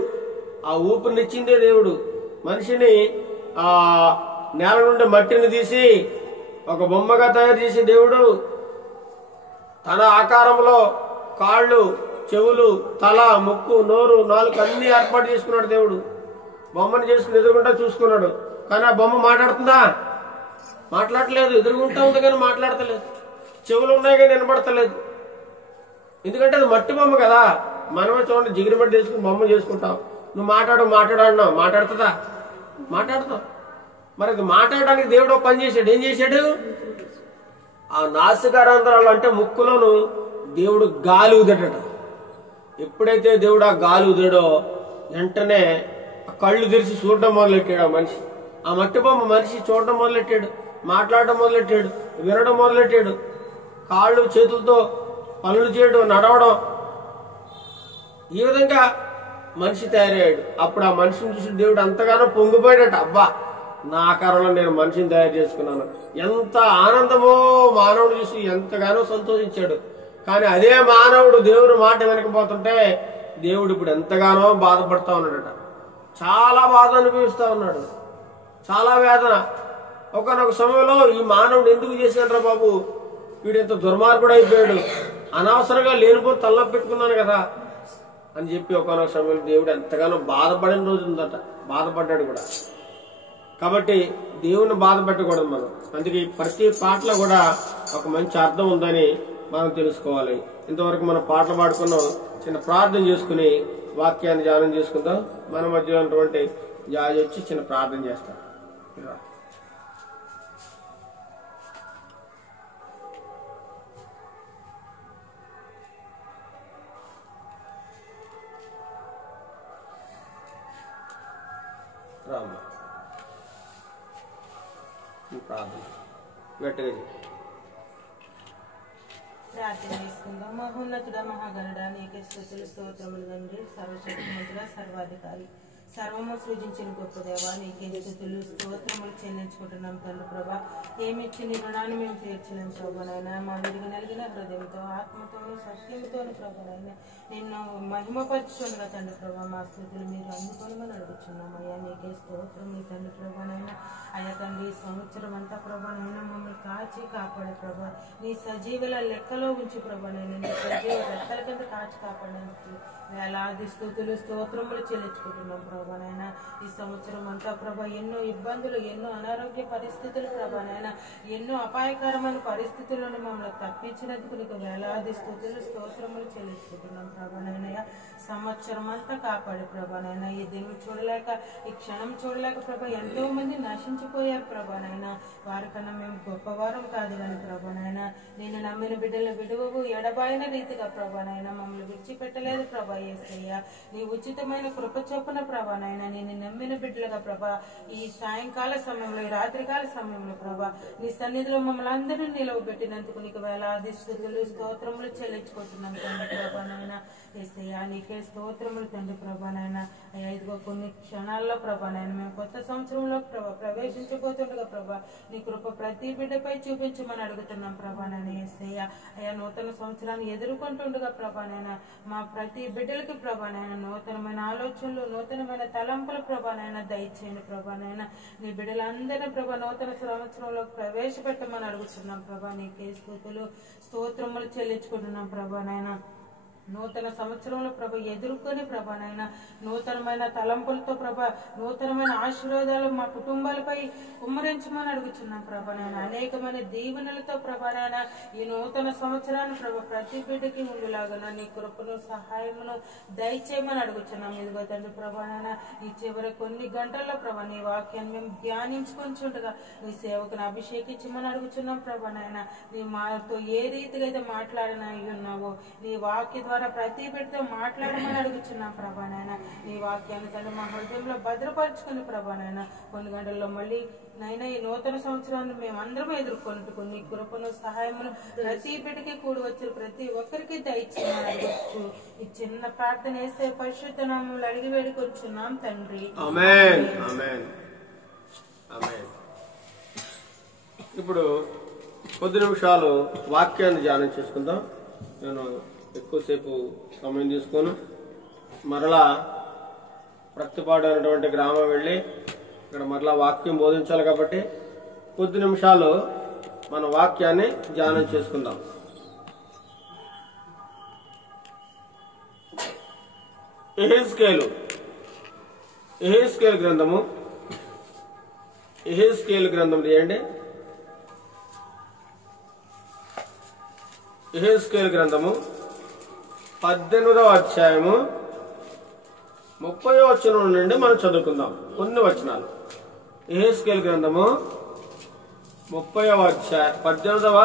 ఆ ఊపిరినిచ్చిందే దేవుడు. మనిషిని ఆ నేల నుండి మట్టిని తీసి ఒక బొమ్మగా తయారు చేసి దేవుడు తన ఆకారంలో కాళ్ళు, చెవులు, తల, ముక్కు, నోరు, నాలుగు అన్ని ఏర్పాటు చేసుకున్నాడు దేవుడు. బొమ్మను చేసుకుని ఎదురుగుంటా చూసుకున్నాడు. కానీ ఆ బొమ్మ మాట్లాడుతుందా? మాట్లాడలేదు. ఎదురుగుంటా ఉంది కానీ మాట్లాడతలేదు. చెవులు ఉన్నాయి కానీ వినపడతలేదు. ఎందుకంటే అది మట్టి బొమ్మ కదా. మనమే చూడండి, జిగిరి మట్టి చేసుకుని బొమ్మ చేసుకుంటాం. నువ్వు మాట్లాడినావు, మాట్లాడుతుందా? మాట్లాడుతావు. మరి అది మాట్లాడడానికి దేవుడు ఒక పని చేశాడు. ఏం చేశాడు? ఆ నాసికారంధ్రాలు అంటే ముక్కులోను దేవుడు గాలి ఊదట. ఎప్పుడైతే దేవుడు ఆ గాలి ఊదాడో వెంటనే ఆ కళ్ళు తెరిచి చూడడం మొదలెట్టాడు ఆ మనిషి. ఆ మట్టి బొమ్మ మనిషి చూడడం మొదలెట్టాడు, మాట్లాడడం మొదలెట్టాడు, వినడం మొదలెట్టాడు. కాళ్ళు చేతులతో పనులు చేయడం, నడవడం, ఈ విధంగా మనిషి తయారయ్యాడు. అప్పుడు ఆ మనిషిని చూసి దేవుడు అంతగానో పొంగిపోయాడట. అబ్బా, నా ఆకారంలో నేను మనిషిని తయారు చేసుకున్నాను. ఎంత ఆనందమో మానవుడు చూసి ఎంతగానో సంతోషించాడు. కానీ అదే మానవుడు దేవుడు మాట వెనకపోతుంటే దేవుడు ఇప్పుడు ఎంతగానో బాధపడతా ఉన్నాడట. చాలా బాధ అనిపిస్తా ఉన్నాడు, చాలా వేదన. ఒకనొక సమయంలో ఈ మానవుడు ఎందుకు చేశాడ్రా బాబు, వీడు ఎంత దుర్మార్గుడు అయిపోయాడు, అనవసరంగా లేనిపోతే తలనొప్పి పెట్టుకున్నాను కదా అని చెప్పి ఒకనొక సమయంలో దేవుడు ఎంతగానో బాధపడిన రోజు ఉందట. బాధపడ్డాడు కూడా. కాబట్టి దేవుణ్ణి బాధ పెట్టకూడదు మనం. అందుకే ప్రతి పాటలో కూడా ఒక మంచి అర్థం ఉందని మనం తెలుసుకోవాలి. ఇంతవరకు మనం పాటలు పాడుకున్నాం. చిన్న ప్రార్థన చేసుకుని వాక్యాన్ని ధ్యానం చేసుకుందాం. మన మధ్యలో ఉన్నటువంటి జాజ్ వచ్చి చిన్న ప్రార్థన చేస్తాం. రామ్మ ప్రార్థన గట్టిగా ప్రార్థన చేసుకుందాం. మహోన్నతుడ, మహాగణుడ, నీకే స్తుతులు స్తోత్రములు తండ్రి. సర్వశక్తిమంతుడ, సర్వాధికారి, సర్వము సృజించిన గొప్ప దేవా, నీకే స్తుతులు స్తోత్రములు చెల్లించుకుంటున్నాం తండ్రి ప్రభా. ఏమిచ్చి నీ రుణాన్ని మేము తీర్చలేం ప్రభునైనా. మా విరిగి నలిగిన హృదయంతో, ఆత్మతోను, సత్యంతోను ప్రభునైనా నిన్ను మహిమపరచుండగా తండ్రి ప్రభా మా స్థుతులు మీరు అందుకోనమని అడుగుచున్నాం. అయ్యా నీకే స్తోత్రములు తండ్రి ప్రభానైనా. అయ్యా తండ్రి, ఈ సంవత్సరం అంతా ప్రభానైనా మమ్మల్ని కాచి కాపాడే ప్రభా, నీ సజీవుల లెక్కలో ఉంచి ప్రభానైనా నీ సజీవ రెక్కల కింద కాచి కాపాడడానికి వేలాది స్తుతులు స్తోత్రములు చెల్లించుకుంటున్నాం ప్రభానైనా. ఈ సంవత్సరం అంతా ప్రభా ఎన్నో ఇబ్బందులు, ఎన్నో అనారోగ్య పరిస్థితులు ప్రభానైనా, ఎన్నో అపాయకరమైన పరిస్థితులను మమ్మల్ని తప్పించినందుకు నీకు వేలాది స్తుతులు స్తోత్రములు చెల్లించుకుంటున్నాం ప్రభానైనా. సంవత్సరం అంతా కాపాడు ప్రభానైనా. ఈ దినం చూడలేక, ఈ క్షణం చూడలేక ప్రభా ఎంతో మంది నశించిపోయారు ప్రభానైనా. వారికన్నా మేము గొప్పవారం కాదు కానీ ప్రభానైనా, నేను నమ్మిన బిడ్డల విడువవు ఎడబాయిన రీతిగా ప్రభానైనా మమ్మల్ని విడిచిపెట్టలేదు ప్రభా యేసయ్యా. నీ ఉచితమైన కృప చొప్పున ప్రభానైనా నేను నమ్మిన బిడ్డలుగా ప్రభా ఈ సాయంకాల సమయంలో, ఈ రాత్రికాల సమయంలో ప్రభా నీ సన్నిధిలో మమ్మల్ని అందరినీ నిలవబెట్టినందుకు నీకు వేలాది స్తుతులు స్తోత్రములు చెల్లించుకుంటున్నాం తండ్రి ప్రభానైనా. యేసయ్యా నీకే స్తోత్రములు తండ్రి ప్రభానైనా. అయ్యా ఇదిగో కొన్ని క్షణాల్లో ప్రభానైనా మేము కొత్త సంవత్సరంలో ప్రభా ప్రవేశించబోతుండగా ప్రభా నీ కృప ప్రతి బిడ్డపై చూపించమని అడుగుతున్నాం ప్రభానైనా. యేసయ్యా అయ్యా నూతన సంవత్సరాన్ని ఎదుర్కొంటుండగా ప్రభానైనా మా ప్రతి బిడ్డలకి ప్రభానైనా నూతనమైన ఆలోచనలు, నూతనమైన తలంపుల ప్రభానైనా దయచేయండి ప్రభానైనా. నీ బిడ్డలందరినీ ప్రభా నూతన సంవత్సరంలో ప్రవేశపెట్టమని అడుగుతున్నాం ప్రభా. నీకే స్తుతులు స్తోత్రములు చెల్లించుకుంటున్నాం ప్రభానైనా. నూతన సంవత్సరంలో ప్రభ ఎదుర్కొని ప్రభ నాయన నూతనమైన తలంపులతో ప్రభ నూతనమైన ఆశీర్వాదాలు మా కుటుంబాలపై కుమ్మరించమని అడుగుతున్నాం ప్రభ నాయన. అనేకమైన దీవెనలతో ప్రభ నాయన ఈ నూతన సంవత్సరాన్ని ప్రభ ప్రతి బిడ్డకి ఉండులాగా నీ కృపను సహాయమును దయచేయమని అడుగుతున్నాం. ఇదిగో తండ్రి ప్రభ నాయన ఈ చివరి కొన్ని గంటల్లో ప్రభ నీ వాక్యాన్ని మేము ధ్యానించుకొని చుండగా నీ సేవకుని అభిషేకించమని అడుగుతున్నాం ప్రభ నాయన. నీ మాతో ఏ రీతిగా అయితే మాట్లాడనై ఉన్నావో నీ వాక్య ద్వారా ప్రతి బిడ్డతో మాట్లాడమని అడుగుతున్నాం ప్రభా నాయన. నీ వాక్యాన్ని తండ్రి మా హృదయంలో భద్రపరుచుకుని ప్రభా నాయన కొన్ని గంటల్లో మళ్ళీ నైనా ఈ నూతన సంవత్సరాన్ని మేము అందరం ఎదుర్కొంటుకు నీ కృపను సహాయమును ప్రతి బిడ్డకి కూడి వచ్చిన ప్రతి ఒక్కరికి దయచేయమని అడుగుతూ ఈ చిన్న ప్రార్థన వేస్తే పరిశుద్ధ నామములో అడిగి వేడుకొంచున్నాం తండ్రి. ఆమేన్ ఆమేన్ ఆమేన్. ఇప్పుడు కొద్ది నిమిషాలు వాక్యాన్ని ధ్యానం చేసుకుందాం. నేను ఎక్కువసేపు సమయం తీసుకోను. మరలా ప్రత్తిపాడు అనేటువంటి గ్రామం వెళ్ళి ఇక్కడ మరలా వాక్యం బోధించాలి కాబట్టి కొద్ది నిమిషాలు మన వాక్యాన్ని ధ్యానం చేసుకుందాం. యెహెజ్కేలు గ్రంథము తీయండి. యెహెజ్కేలు గ్రంథము 18వ అధ్యాయము 30వ వచనం నుండి మనం చదువుకుందాం కొన్ని వచనాలు. యెహెజ్కేలు గ్రంథము 18వ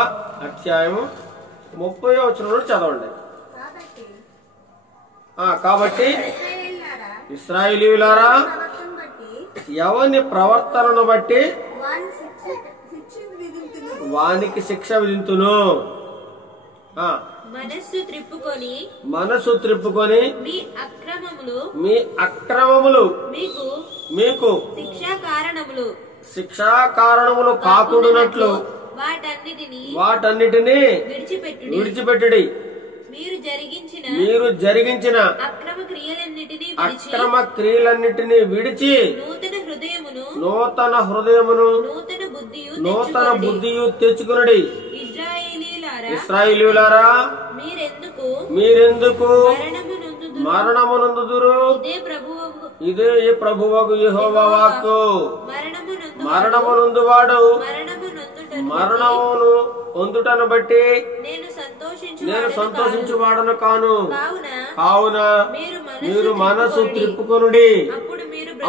అధ్యాయము 30వ వచనం నుండి చదవండి. కాబట్టి ఇశ్రాయేలీయులారా ఎవని ప్రవర్తనను బట్టి వానికి శిక్ష విధింతును. మనస్సు త్రిప్పుకొని మీ అక్రమములు మీకు శిక్షా కారణములు కాకూడనట్లు వాటన్నిటిని విడిచిపెట్టుడి. మీరు జరిగించిన అక్రమ క్రియలన్నిటినీ విడిచి నూతన హృదయమును నూతన బుద్ధియు తెచ్చుకునుడి. ఇశ్రాయేలీయులారా మీరెందుకు మరణమునందుదురు? ఇదే ప్రభువగు యెహోవా వాక్కు. మరణమునందువాడు మరణమును పొందుటను బట్టి నేను సంతోషించువాడను కాను. కావున మీరు మనసు త్రిప్పుకొనుడి,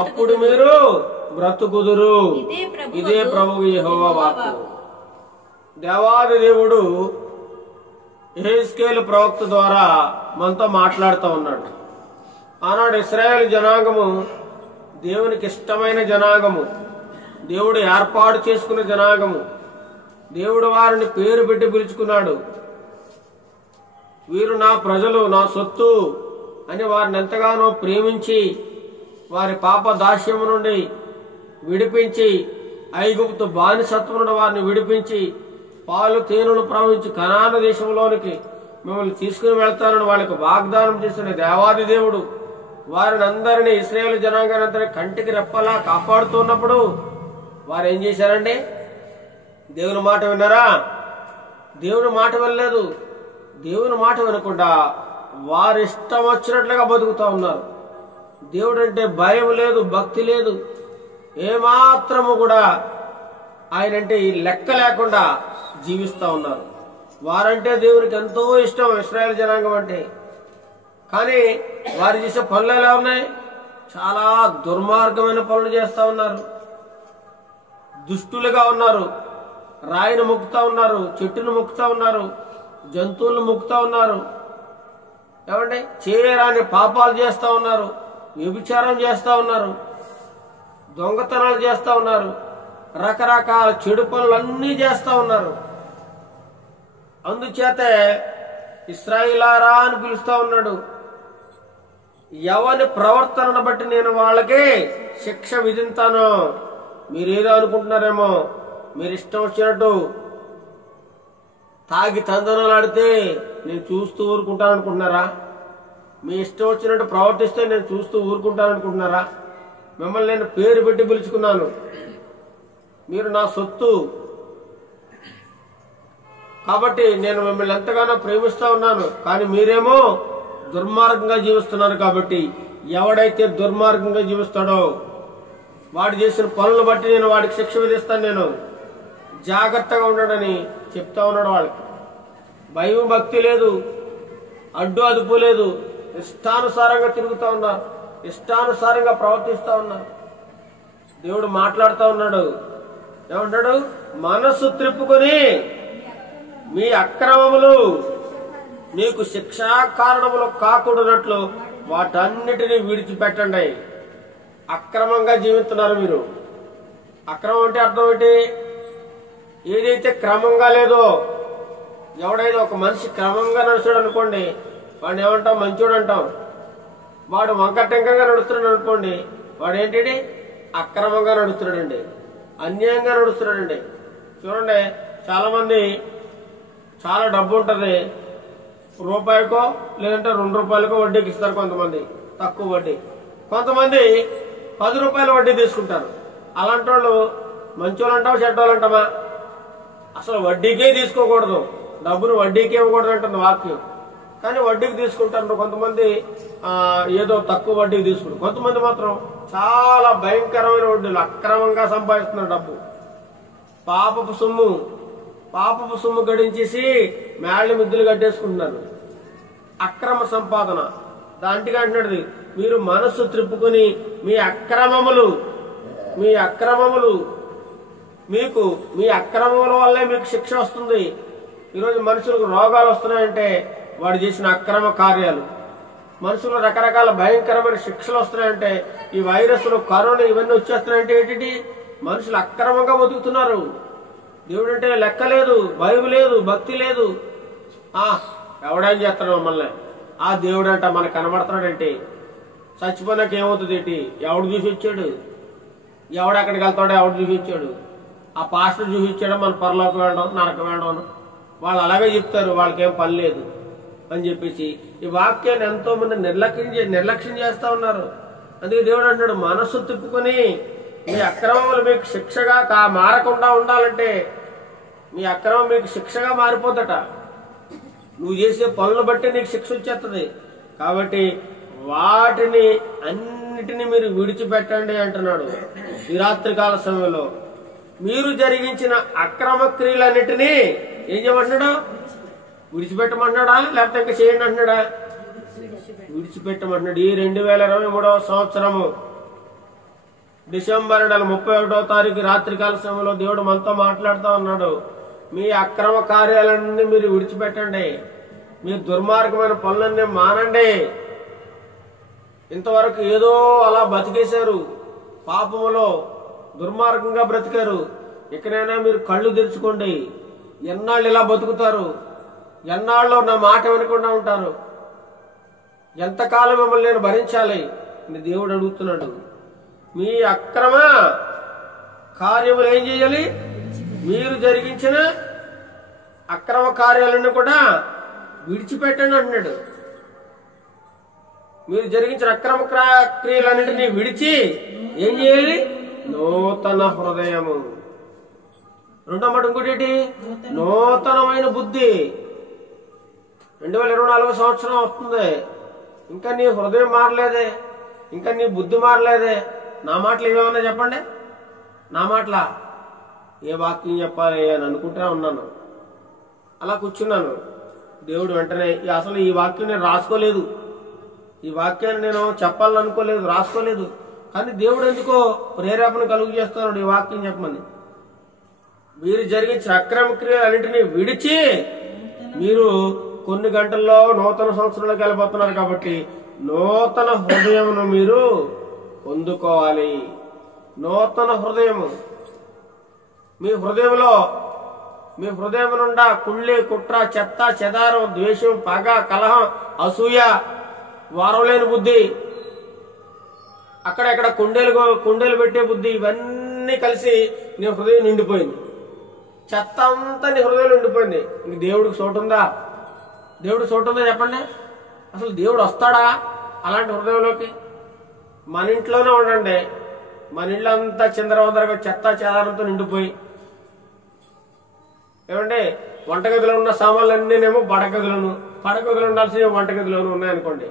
అప్పుడు మీరు బ్రతుకుదురు. ఇదే ప్రభువు యెహోవా వాక్కు. దేవాది దేవుడు యెహెజ్కేలు ప్రవక్త ద్వారా మనతో మాట్లాడుతూ ఉన్నాడు. ఆనాడు ఇశ్రాయేలు జనాంగము దేవునికి ఇష్టమైన జనాంగము, దేవుడు ఏర్పాటు చేసుకున్న జనాంగము. దేవుడు వారిని పేరు పెట్టి పిలుచుకున్నాడు. వీరు నా ప్రజలు, నా సొత్తు అని వారిని ఎంతగానో ప్రేమించి వారి పాప దాస్యము నుండి విడిపించి ఐగుప్తు బానిసత్వం నుండి వారిని విడిపించి పాలు తేనెను ప్రవహించి కనాను దేశంలోనికి మిమ్మల్ని తీసుకుని వెళ్తానని వాళ్ళకి వాగ్దానం చేసిన దేవాది దేవుడు వారిని అందరినీ ఇశ్రాయేలు జనాంగాన్ని అందరినీ కంటికి రెప్పలా కాపాడుతున్నప్పుడు వారు ఏం చేశారండి? దేవుని మాట విన్నారా? దేవుని మాట వినలేదు. దేవుని మాట వినకుండా వారి ఇష్టం వచ్చినట్లుగా బతుకుతా ఉన్నారు. దేవుడు అంటే భయం లేదు, భక్తి లేదు, ఏమాత్రము కూడా ఆయనంటే ఈ లెక్క లేకుండా జీవిస్తా ఉన్నారు. వారంటే దేవునికి ఎంతో ఇష్టం ఇశ్రాయేలు జనాంగం అంటే. కానీ వారు చేసే పనులు ఎలా ఉన్నాయి? చాలా దుర్మార్గమైన పనులు చేస్తా ఉన్నారు. దుష్టులుగా ఉన్నారు. రాయిని మొక్కుతా ఉన్నారు, చెట్టును మొక్కుతా ఉన్నారు, జంతువులను మొక్కుతా ఉన్నారు. ఏమంటే చేయరాని పాపాలు చేస్తా ఉన్నారు, వ్యభిచారం చేస్తా ఉన్నారు, దొంగతనాలు చేస్తా ఉన్నారు, రకరకాల చెడు పనులన్నీ చేస్తా ఉన్నారు. అందుచేతే ఇశ్రాయేలారా అని పిలుస్తా ఉన్నాడు. ఎవరి ప్రవర్తనను బట్టి నేను వాళ్ళకి శిక్ష విధింతాను. మీరేదో అనుకుంటున్నారేమో, మీరు ఇష్టం వచ్చినట్టు తాగి తందనాలాడితే నేను చూస్తూ ఊరుకుంటాను అనుకుంటున్నారా? మీ ఇష్టం వచ్చినట్టు ప్రవర్తిస్తే నేను చూస్తూ ఊరుకుంటాను అనుకుంటున్నారా? మిమ్మల్ని నేను పేరు పెట్టి పిలుచుకున్నాను. మీరు నా సొత్తు కాబట్టి నేను మిమ్మల్ని ఎంతగానో ప్రేమిస్తా ఉన్నాను. కానీ మీరేమో దుర్మార్గంగా జీవిస్తున్నారు. కాబట్టి ఎవడైతే దుర్మార్గంగా జీవిస్తాడో వాడు చేసిన పనులను బట్టి నేను వాడికి శిక్ష విధిస్తాను. నేను జాగ్రత్తగా ఉండడని చెప్తా ఉన్నాడు. వాళ్ళకి భయం భక్తి లేదు, అడ్డు అదుపు లేదు, ఇష్టానుసారంగా తిరుగుతా ఉన్నారు, ఇష్టానుసారంగా ప్రవర్తిస్తా ఉన్నారు. దేవుడు మాట్లాడుతూ ఉన్నాడు. ఏమంటాడు? మనస్సు త్రిప్పుకొని మీ అక్రమములు మీకు శిక్షా కారణములు కాకూడనట్లు వాటన్నిటినీ విడిచిపెట్టండి. అక్రమంగా జీవిస్తున్నారు మీరు. అక్రమం అంటే అర్థం ఏంటి? ఏదైతే క్రమంగా లేదో, ఎవడైతే ఒక మనిషి క్రమంగా నడుస్తాడు అనుకోండి, వాడిని ఏమంటాం? మంచోడు అంటాం. వాడు వంకటంకంగా నడుస్తున్నాడు అనుకోండి, వాడు ఏంటి? అక్రమంగా నడుస్తున్నాడండి, అన్యాయంగా నడుస్తున్నాడండి. చూడండి, చాలా మంది చాలా డబ్బు ఉంటుంది, రూపాయికో లేదంటే 2 రూపాయలకో వడ్డీకి ఇస్తారు. కొంతమంది తక్కువ వడ్డీ, కొంతమంది 10 రూపాయల వడ్డీ తీసుకుంటారు. అలాంటి వాళ్ళు మంచోళ్ళు అంటామా చెడ్డోళ్ళు అంటామా? అసలు వడ్డీకే తీసుకోకూడదు, డబ్బును వడ్డీకి ఇవ్వకూడదు అంటుంది వాక్యం. కానీ వడ్డీకి తీసుకుంటారు. కొంతమంది ఏదో తక్కువ వడ్డీకి తీసుకుంటారు. కొంతమంది మాత్రం చాలా భయంకరమైన వడ్డీలు అక్రమంగా సంపాదిస్తున్నారు డబ్బు. పాపపు సొమ్ము గడించేసి మేళ్ళ మిద్దులు కట్టేసుకుంటున్నారు. అక్రమ సంపాదన. దాంటిగా అంటున్నది, మీరు మనస్సు త్రిప్పుకొని మీ అక్రమముల వల్లే మీకు శిక్ష వస్తుంది. ఈరోజు మనుషులకు రోగాలు వస్తున్నాయంటే వాడు చేసిన అక్రమ కార్యాలు. మనుషులు రకరకాల భయంకరమైన శిక్షలు వస్తున్నాయంటే, ఈ వైరస్లు, కరోనా ఇవన్నీ వచ్చేస్తున్నాయంటే ఏంటి? మనుషులు అక్రమంగా బతుకుతున్నారు. దేవుడు అంటే లెక్క లేదు, భయం లేదు, భక్తి లేదు. ఎవడేం చేస్తాడు మమ్మల్ని? ఆ దేవుడు అంట మనకు కనబడుతున్నాడంటే చచ్చిపోయినాక ఏమవుతుంది ఏంటి? ఎవడు చూసి వచ్చాడు? ఎవడు ఎక్కడికి వెళ్తాడో ఎవడు చూసి వచ్చాడు? ఆ పాస్టర్ చూసి వచ్చాడో మన పరలోకం వెళ్ళడం, నరకం వెళ్ళడం. వాళ్ళు అలాగే చెప్తారు, వాళ్ళకేం పని లేదు అని చెప్పేసి ఈ వాక్యాన్ని ఎంతో మంది నిర్లక్ష్యం చేస్తా ఉన్నారు. అందుకే దేవుడు అంటాడు, మనస్సు తిప్పుకొని మీ అక్రమములు మీకు శిక్షగా మారకుండా ఉండాలంటే, మీ అక్రమం మీకు శిక్షగా మారిపోతట. నువ్వు చేసే పనులు బట్టి నీకు శిక్ష వచ్చేస్తుంది. కాబట్టి వాటిని అన్నిటినీ మీరు విడిచిపెట్టండి అంటున్నాడు. ఈ రాత్రికాల సమయంలో మీరు జరిగించిన అక్రమ క్రియలన్నిటినీ ఏం చేయమంటున్నాడు? విడిచిపెట్టమంటున్నాడా? లేకపోతే ఇంకా చేయండి అంటున్నాడా? విడిచిపెట్టమంటున్నాడు. ఈ 2023వ సంవత్సరము డిసెంబర్ 31వ తారీఖు రాత్రికాల సమయంలో దేవుడు మనతో మాట్లాడుతూ ఉన్నాడు. మీ అక్రమ కార్యాలన్నీ మీరు విడిచిపెట్టండి, మీ దుర్మార్గమైన పనులన్నీ మానండి. ఇంతవరకు ఏదో అలా బతికేశారు, పాపములో దుర్మార్గంగా బ్రతికారు. ఎక్కడైనా మీరు కళ్ళు తెరుచుకోండి. ఎన్నాళ్ళు ఇలా బతుకుతారు? ఎన్నాళ్ళు నా మాట వినకుండా ఉంటారు? ఎంతకాలం మిమ్మల్ని నేను భరించాలి అని దేవుడు అడుగుతున్నాడు. మీ అక్రమ కార్యములు ఏం చేయాలి? మీరు జరిగించిన అక్రమ కార్యాలను కూడా విడిచిపెట్టండి అంటున్నాడు. మీరు జరిగించిన అక్రమ క్రియలన్నింటినీ విడిచి ఏం చేయాలి? నూతన హృదయము. రెండో మాట ఇంకోటి, నూతనమైన బుద్ధి. 2024 సంవత్సరం వస్తుంది, ఇంకా నీ హృదయం మారలేదే, ఇంకా నీ బుద్ధి మారలేదే. నా మాటలు ఏమేమన్నా చెప్పండి. నా మాటల ఏ వాక్యం చెప్పాలి అని అనుకుంటా ఉన్నాను. అలా కూర్చున్నాను. దేవుడు వెంటనే, అసలు ఈ వాక్యం నేను రాసుకోలేదు, ఈ వాక్యాన్ని నేను చెప్పాలని అనుకోలేదు, రాసుకోలేదు. కానీ దేవుడు ఎందుకో ప్రేరేపణ కలుగు చేస్తున్నాడు ఈ వాక్యం చెప్పమని. మీరు జరిగించిన అక్రమ క్రియలన్నింటినీ విడిచి మీరు కొన్ని గంటల్లో నూతన సంవత్సరంలోకి వెళ్ళిపోతున్నారు. కాబట్టి నూతన హృదయమును మీరు పొందుకోవాలి. నూతన హృదయము. మీ హృదయం నుండా కుళ్ళి, కుట్ర, చెత్త, చెదారం, ద్వేషం, పగ, కలహం, అసూయ, వారం లేని బుద్ధి, అక్కడెక్కడ కుండేలు పెట్టే బుద్ధి, ఇవన్నీ కలిసి నీ హృదయం నిండిపోయింది. చెత్త అంతా నీ హృదయం నిండిపోయింది. ఇంక దేవుడికి చోటుందా? దేవుడికి చోటుందా చెప్పండి? అసలు దేవుడు వస్తాడా అలాంటి హృదయంలోకి? మన ఇంట్లోనే ఉండండి, మన ఇల్లు అంతా చిందరవందరగా చెత్త చెదారంతో నిండిపోయి, ఏమంటే వంటగదిలో ఉన్న సామాన్లన్నీనేమో బడగదులను, పడగదులు ఉండాల్సిన వంటగదిలోనూ ఉన్నాయనుకోండి.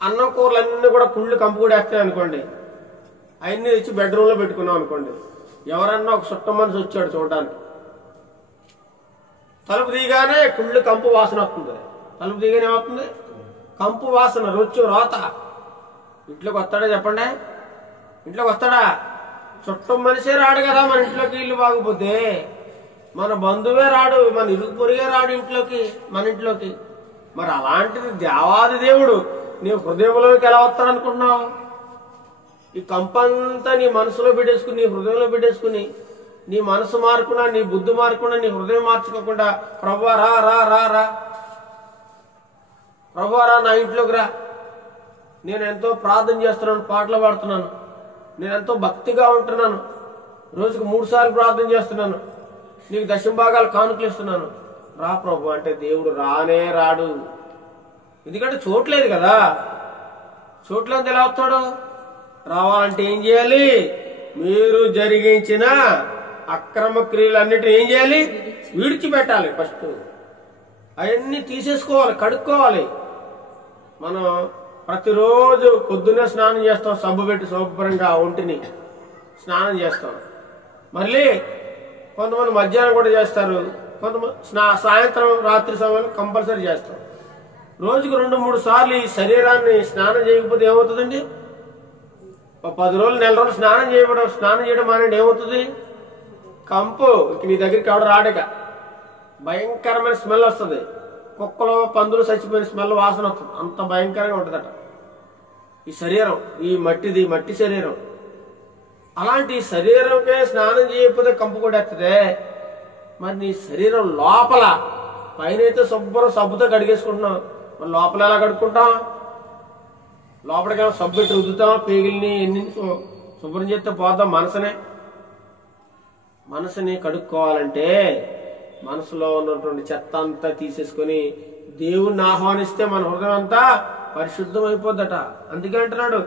అన్నం కూరలు అన్నీ కూడా కుళ్ళు కంపు కూడా వేస్తాయి అనుకోండి. అవన్నీ తెచ్చి బెడ్రూమ్లో పెట్టుకున్నాం అనుకోండి. ఎవరన్నా ఒక చుట్ట మనిషి వచ్చాడు చూడడానికి, తలుపు దిగానే కుళ్ళు కంపు వాసన వస్తుంది. తలుపు దిగానే ఏమవుతుంది? కంపు వాసన, రొచ్చు, రోత. ఇంట్లోకి వస్తాడా చెప్పండి? ఇంట్లోకి వస్తాడా? చుట్టం మనిషే రాడు కదా మన ఇంట్లోకి. ఇల్లు బాగపోతే మన బంధువే రాడు, మన ఇరుగు పొరిగే రాడు ఇంట్లోకి, మన ఇంట్లోకి. మరి అలాంటిది దేవాది దేవుడు నీ హృదయంలోకి ఎలా వస్తాడు అనుకుంటున్నావు? ఈ కంపంతా నీ మనసులో పెట్టేసుకుని, నీ హృదయంలో పెట్టేసుకుని, నీ మనసు మారకుండా, నీ బుద్ధి మారకుండా, నీ హృదయం మార్చుకోకుండా, ప్రభువా రా రా రా రా ప్రభువా రా, నా ఇంట్లోకి రా, నేను ఎంతో ప్రార్థన చేస్తున్నాను, పాటలు పాడుతున్నాను, నేను ఎంతో భక్తిగా ఉంటున్నాను, రోజుకు 3 సార్లు ప్రార్థన చేస్తున్నాను, నీకు దశంభాగాలు కానుకలు ఇస్తున్నాను, రా ప్రభు అంటే దేవుడు రానే రాడు. ఎందుకంటే చోట్లేదు కదా. చోట్లేదు ఎలా వస్తాడు? రావాలంటే ఏం చేయాలి? మీరు జరిగించిన అక్రమ క్రియలన్నిటిని ఏం చేయాలి? విడిచిపెట్టాలి. ఫస్ట్ అవన్నీ తీసేసుకోవాలి, కడుక్కోవాలి. మనం ప్రతిరోజు పొద్దున్నే స్నానం చేస్తాం, సబ్బు పెట్టి శుభ్రంగా ఒంటిని స్నానం చేస్తాం. మళ్ళీ కొంతమంది మధ్యాహ్నం కూడా చేస్తారు, కొంతమంది సాయంత్రం రాత్రి సమయంలో కంపల్సరీ చేస్తాం. రోజుకు 2-3 సార్లు ఈ శరీరాన్ని స్నానం చేయకపోతే ఏమవుతుందండి? 10 రోజులు, నెల రోజులు స్నానం చేయడం మానేది ఏమవుతుంది? కంపు నీ దగ్గరికి ఎవడ రాడక భయంకరమైన స్మెల్ వస్తుంది. కుక్కలు, పందులు చచ్చిపోయిన స్మెల్, వాసన వస్తుంది. అంత భయంకరంగా ఉంటుందట ఈ శరీరం. ఈ మట్టి శరీరం. అలాంటి శరీరంకే స్నానం చేయకపోతే కంపు కూడా వస్తుంది. మరి నీ శరీరం లోపల, పైన అయితే శుభ్రం సబ్బుతో కడిగేసుకుంటున్నాం, మరి లోపల ఎలా కడుక్కుంటాం? లోపలికేమో సబ్బు పెట్టి రుద్దుతాం, పేగిల్ని ఎన్ని శుభ్రం చేస్తే పోద్దాం. మనసుని కడుక్కోవాలంటే మనసులో ఉన్నటువంటి చెత్త అంతా తీసేసుకుని దేవుణ్ణి ఆహ్వానిస్తే మన హృదయం అంతా పరిశుద్ధం అయిపోద్దట. అందుకే అంటున్నాడు,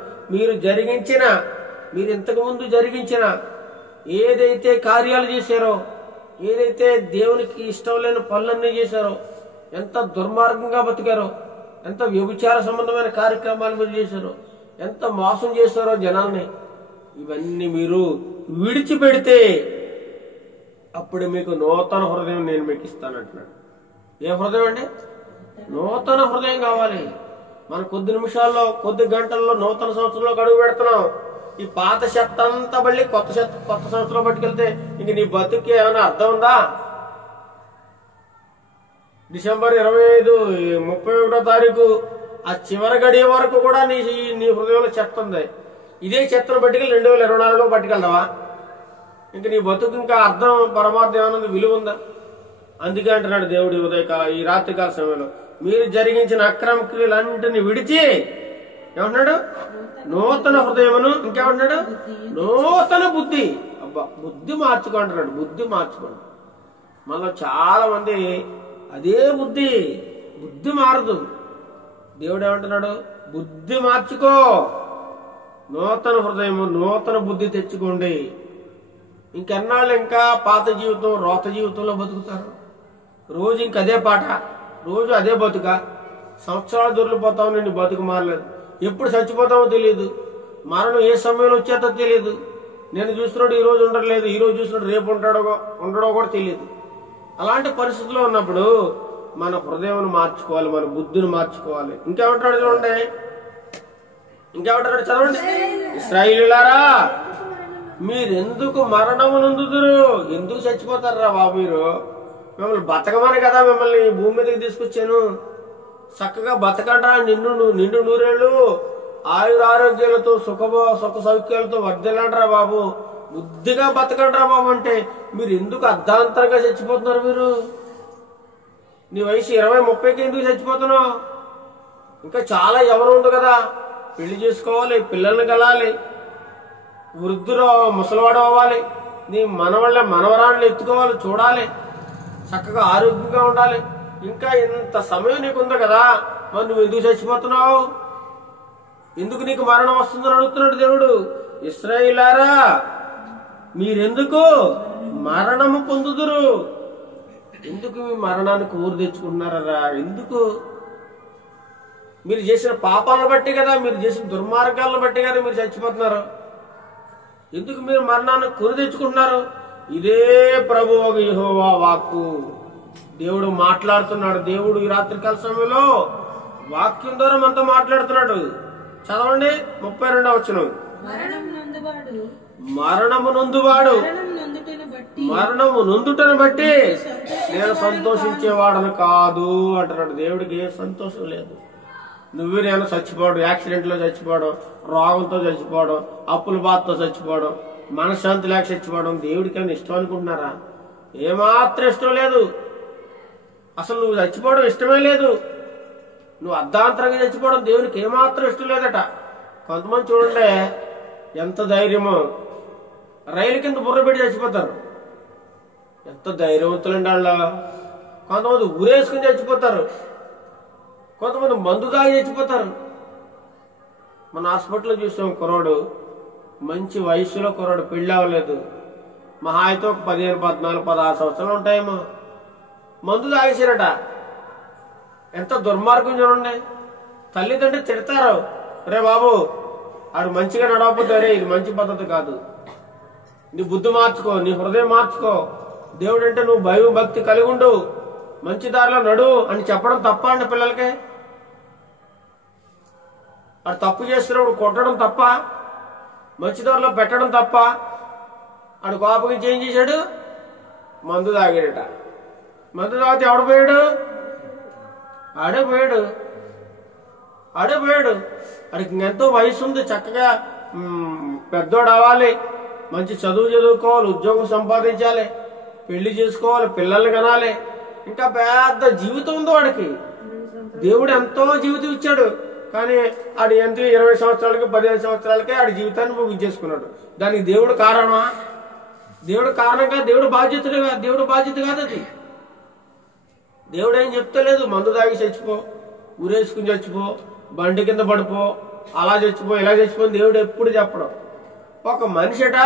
మీరు ఇంతకు ముందు జరిగించిన ఏదైతే కార్యాలు చేశారో, ఏదైతే దేవునికి ఇష్టం లేని పనులన్నీ చేశారో, ఎంత దుర్మార్గంగా బతికారో, ఎంత వ్యభిచార సంబంధమైన కార్యక్రమాలు మీరు చేశారో, ఎంత మోసం చేశారో జనాల్ని, ఇవన్నీ మీరు విడిచిపెడితే అప్పుడు మీకు నూతన హృదయం నేను మీకు ఇస్తానంటున్నాడు. ఏ హృదయం అంటే? నూతన హృదయం కావాలి. మనం కొద్ది నిమిషాల్లో, కొద్ది గంటల్లో నూతన సంవత్సరంలో అడుగు పెడుతున్నాం. ఈ పాత చెత్త అంతా మళ్ళీ కొత్త సంవత్సరం పట్టుకెళ్తే ఇంక నీ బతుక్కి ఏమైనా అర్థం ఉందా? డిసెంబర్ 25, 31వ తారీఖు ఆ చివరి గడియ వరకు కూడా నీ హృదయంలో చెత్త ఉంది. ఇదే చెత్తను పట్టుకెళ్ళి 2024లో పట్టుకెళ్దావా? ఇంక నీ బతుకు ఇంకా అర్థం, పరమార్థం ఏమన్నది, విలువ ఉందా? అందుకే అంటున్నాడు దేవుడు ఈ రాత్రికాల సమయంలో, మీరు జరిగించిన అక్రమ క్రియలన్నింటినీ విడిచి ఏమంటున్నాడు? నూతన హృదయమును, ఇంకేమంటున్నాడు? నూతన బుద్ధి. అబ్బా, బుద్ధి మార్చుకుంటున్నాడు. బుద్ధి మార్చుకోండి. మనలో చాలా మంది అదే బుద్ధి మారదు. దేవుడు ఏమంటున్నాడు? బుద్ధి మార్చుకో, నూతన హృదయము, నూతన బుద్ధి తెచ్చుకోండి. ఇంకెన్నాళ్ళు ఇంకా పాత జీవితం, రోత జీవితంలో బతుకుతారు? రోజు ఇంకదే పాట, రోజు అదే బతుక. సంవత్సరాలు దొరికిపోతావు, నిన్ను బతుకు మారలేదు. ఎప్పుడు చచ్చిపోతావో తెలియదు, మరణం ఏ సమయంలో వచ్చేదో తెలియదు. నేను చూస్తున్నాడు ఈ రోజు ఉండట్లేదు, ఈ రోజు చూస్తున్నాడు రేపు ఉండడో కూడా తెలియదు. అలాంటి పరిస్థితుల్లో ఉన్నప్పుడు మన హృదయం మార్చుకోవాలి, మన బుద్ధిని మార్చుకోవాలి. ఇంకేమంటాడు చూడండి, ఇంకేమంటాడు చదవండి. ఇశ్రాయేలీయులారా, మీరెందుకు మరణము నొందుదురు? ఎందుకు చచ్చిపోతారా బాబు? మిమ్మల్ని బతకమని కదా మిమ్మల్ని భూమి మీదకి తీసుకొచ్చాను. చక్కగా బతకండ్రా, నిండు నూరేళ్లు ఆయురారోగ్యాలతో సుఖ సౌఖ్యాలతో వర్ధిల్లండ్రా బాబు, బుద్ధిగా బతకండ్రా బాబు అంటే మీరు ఎందుకు అర్ధాంతరంగా చచ్చిపోతున్నారు? మీరు నీ వయసు 20-30కి ఎందుకు చచ్చిపోతున్నావు? ఇంకా చాలా యవ్వనం ఉంది కదా, పెళ్లి చేసుకోవాలి, పిల్లల్ని కలాలి, వృద్ధులు ముసలివాడు అవ్వాలి, నీ మనవరాళ్ళు ఎత్తుకోవాలి, చూడాలి, చక్కగా ఆరోగ్యంగా ఉండాలి. ఇంకా ఇంత సమయం నీకుంది కదా, మరి నువ్వు ఎందుకు చచ్చిపోతున్నావు? ఎందుకు నీకు మరణం వస్తుందని అడుగుతున్నాడు దేవుడు. ఇశ్రాయేలీయులారా, మీరెందుకు మరణము పొందుదురు? ఎందుకు మీ మరణానికి ఊరు తెచ్చుకుంటున్నారా? ఎందుకు? మీరు చేసిన పాపాలను బట్టి కదా, మీరు చేసిన దుర్మార్గాలను బట్టి కదా మీరు చచ్చిపోతున్నారు. ఎందుకు మీరు మరణాన్ని కొని తెచ్చుకుంటున్నారు? ఇదే ప్రభువు యెహోవా వాక్కు. దేవుడు మాట్లాడుతున్నాడు. దేవుడు ఈ రాత్రికాల సమయంలో వాక్యం ద్వారా మనతో మాట్లాడుతున్నాడు. చదవండి 32వ వచనం. మరణము నొందువాడు మరణము నొందుటను బట్టి నేను సంతోషించేవాడను కాదు అంటున్నాడు. దేవుడికి ఏ సంతోషం లేదు. నువ్వు నేను చచ్చిపోవడం, యాక్సిడెంట్ లో చచ్చిపోవడం, రోగంతో చచ్చిపోవడం, అప్పుల బాధతో చచ్చిపోవడం, మనశ్శాంతి లేక చచ్చిపోవడం దేవుడికి ఏమైనా ఇష్టం అనుకుంటున్నారా? ఏమాత్రం ఇష్టం లేదు. అసలు నువ్వు చచ్చిపోవడం ఇష్టమే లేదు. నువ్వు అర్ధాంతరంగా చచ్చిపోవడం దేవునికి ఏమాత్రం ఇష్టం లేదట. కొంతమంది చూడండి ఎంత ధైర్యమో, రైలు కింద బుర్ర పెట్టి చచ్చిపోతారు. ఎంత ధైర్యవంతులండి వాళ్ళు. కొంతమంది ఊరేసుకుని చచ్చిపోతారు. కొంతమంది మందు తాగి చచ్చిపోతారు. మన హాస్పిటల్లో చూసాం కుర్రాడు, మంచి వయసులో కుర్రాడు, పెళ్లి అవ్వలేదు, మహా అయితే ఒక 15, 14, 16 సంవత్సరాలు ఉంటాయేమో, మందు తాగేసారట. ఎంత దుర్మార్గం చూడండి. తల్లిదండ్రులు తిడతారు, రే బాబు ఆడు మంచిగా నడవకపోతే రే ఇది మంచి పద్ధతి కాదు, నీ బుద్ధి మార్చుకో, నీ హృదయం మార్చుకో, దేవుడు అంటే నువ్వు భయం భక్తి కలిగి ఉండు, మంచి దారిలో నడు అని చెప్పడం తప్ప అండి పిల్లలకి? ఆడు తప్పు చేస్తున్నప్పుడు కొట్టడం తప్ప, మంచి దారిలో పెట్టడం తప్ప? ఆడు కోపగించి ఏం చేశాడు? మందు తాగాడట. మందు తాగితే ఎవడు పోయాడు? ఆడే పోయాడు. ఆడికి ఇంకెంతో వయసు ఉంది, చక్కగా పెద్దోడు అవ్వాలి, మంచి చదువు చదువుకోవాలి, ఉద్యోగం సంపాదించాలి, పెళ్లి చేసుకోవాలి, పిల్లల్ని కనాలి, ఇంకా పెద్ద జీవితం ఉంది వాడికి. దేవుడు ఎంతో జీవితం ఇచ్చాడు. కానీ ఆడు ఎంత 20 సంవత్సరాలకి 15 సంవత్సరాలకే ఆడి జీవితాన్ని ముగించేసుకున్నాడు. దానికి దేవుడు కారణమా? దేవుడు కారణంగా దేవుడు బాధ్యత కాదు అది. దేవుడు ఏం చెప్తలేదు, మందు తాగి చచ్చిపో, ఊరేసుకుని చచ్చిపో, బండి కింద పడిపో, అలా చచ్చిపో, ఇలా చచ్చిపో దేవుడు ఎప్పుడు చెప్పడం. ఒక మనిషిట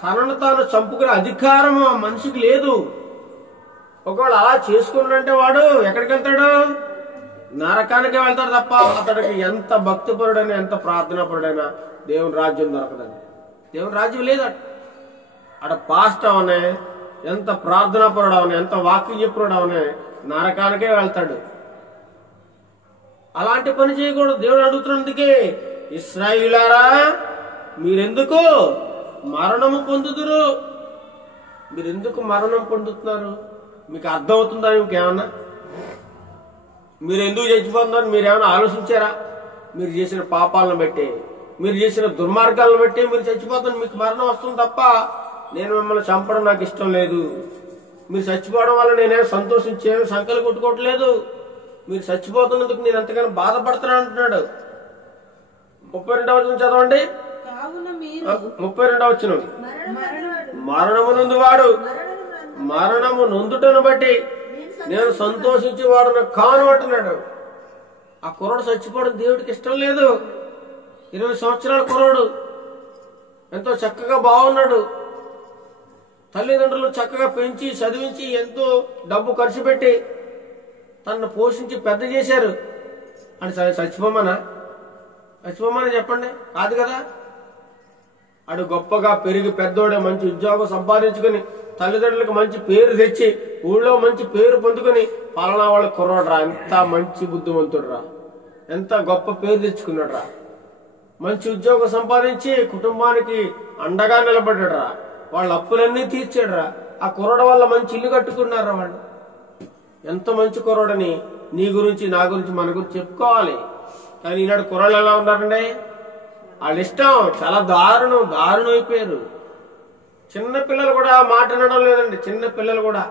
తనను తాను చంపుకునే అధికారం ఆ మనిషికి లేదు. ఒకవేళ అలా చేసుకున్నాడంటే వాడు ఎక్కడికి వెళ్తాడు? నరకానికే వెళ్తాడు తప్ప అతడికి ఎంత భక్తిపరుడైనా ఎంత ప్రార్థనాపరుడైనా దేవుని రాజ్యం దొరకదండి. దేవుని రాజ్యం లేదు. అక్కడ పాస్ట్ అవనే, ఎంత ప్రార్థనాపరుడు అవనే, ఎంత వాక్యం చెప్పుడు అవనే నరకానికే వెళ్తాడు. అలాంటి పని చేయకూడదు. దేవుడు అడుగుతున్నందుకే, ఇశ్రాయేలులారా మీరెందుకు మరణము పొందుదురు? మీరెందుకు మరణం పొందుతున్నారు? మీకు అర్థమవుతుందా? ఇంకేమన్నా మీరు ఎందుకు చచ్చిపోతున్నారు మీరేమైనా ఆలోచించారా? మీరు చేసిన పాపాలను బట్టి, మీరు చేసిన దుర్మార్గాలను బట్టి మీరు చచ్చిపోతున్నారు. మీకు మరణం వస్తుంది తప్ప నేను మిమ్మల్ని చంపడం నాకు ఇష్టం లేదు. మీరు చచ్చిపోవడం వల్ల నేనేం సంతోషించేమి సంకలు కొట్టుకోవట్లేదు. మీరు చచ్చిపోతున్నందుకు నేను ఎంతగానో బాధపడుతున్నాను అంటున్నాడు. 32వ వచనం చదవండి. 32వ వచనం. మరణము నొందువాడు మరణము నొందుటను బట్టి నేను సంతోషించేవాడు కాను అంటున్నాడు. ఆ కుర్రాడు చచ్చిపోవడం దేవుడికి ఇష్టం లేదు. 20 సంవత్సరాల కుర్రాడు, ఎంతో చక్కగా బాగున్నాడు, తల్లిదండ్రులు చక్కగా పెంచి చదివించి ఎంతో డబ్బు ఖర్చు పెట్టి తనను పోషించి పెద్ద చేశారు. అని చచ్చిపోమని చెప్పండి? కాదు కదా. అడు గొప్పగా పెరిగి పెద్దోడే మంచి ఉద్యోగం సంపాదించుకుని తల్లిదండ్రులకు మంచి పేరు తెచ్చి ఊళ్ళో మంచి పేరు పొందుకుని పలానా వాళ్ళ కుర్రాడు రా, ఎంత మంచి బుద్ధిమంతుడు రా, ఎంత గొప్ప పేరు తెచ్చుకున్నాడు రా, మంచి ఉద్యోగం సంపాదించి కుటుంబానికి అండగా నిలబడ్డాడు రా, వాళ్ళ అప్పులన్నీ తీర్చాడు రా, ఆ కుర్రాడు వల్ల మంచి ఇల్లు కట్టుకున్నారా వాళ్ళు. ఎంత మంచి కుర్రాడని నీ గురించి నా గురించి మన గురించి చెప్పుకోవాలి. కానీ ఈనాడు కుర్రాళ్ళు ఎలా ఉన్నారండి? వాళ్ళ ఇష్టం చాలా దారుణం అయిపోయారు. చిన్న పిల్లలు కూడా మాట వినడం లేదండి. చిన్న పిల్లలు కూడా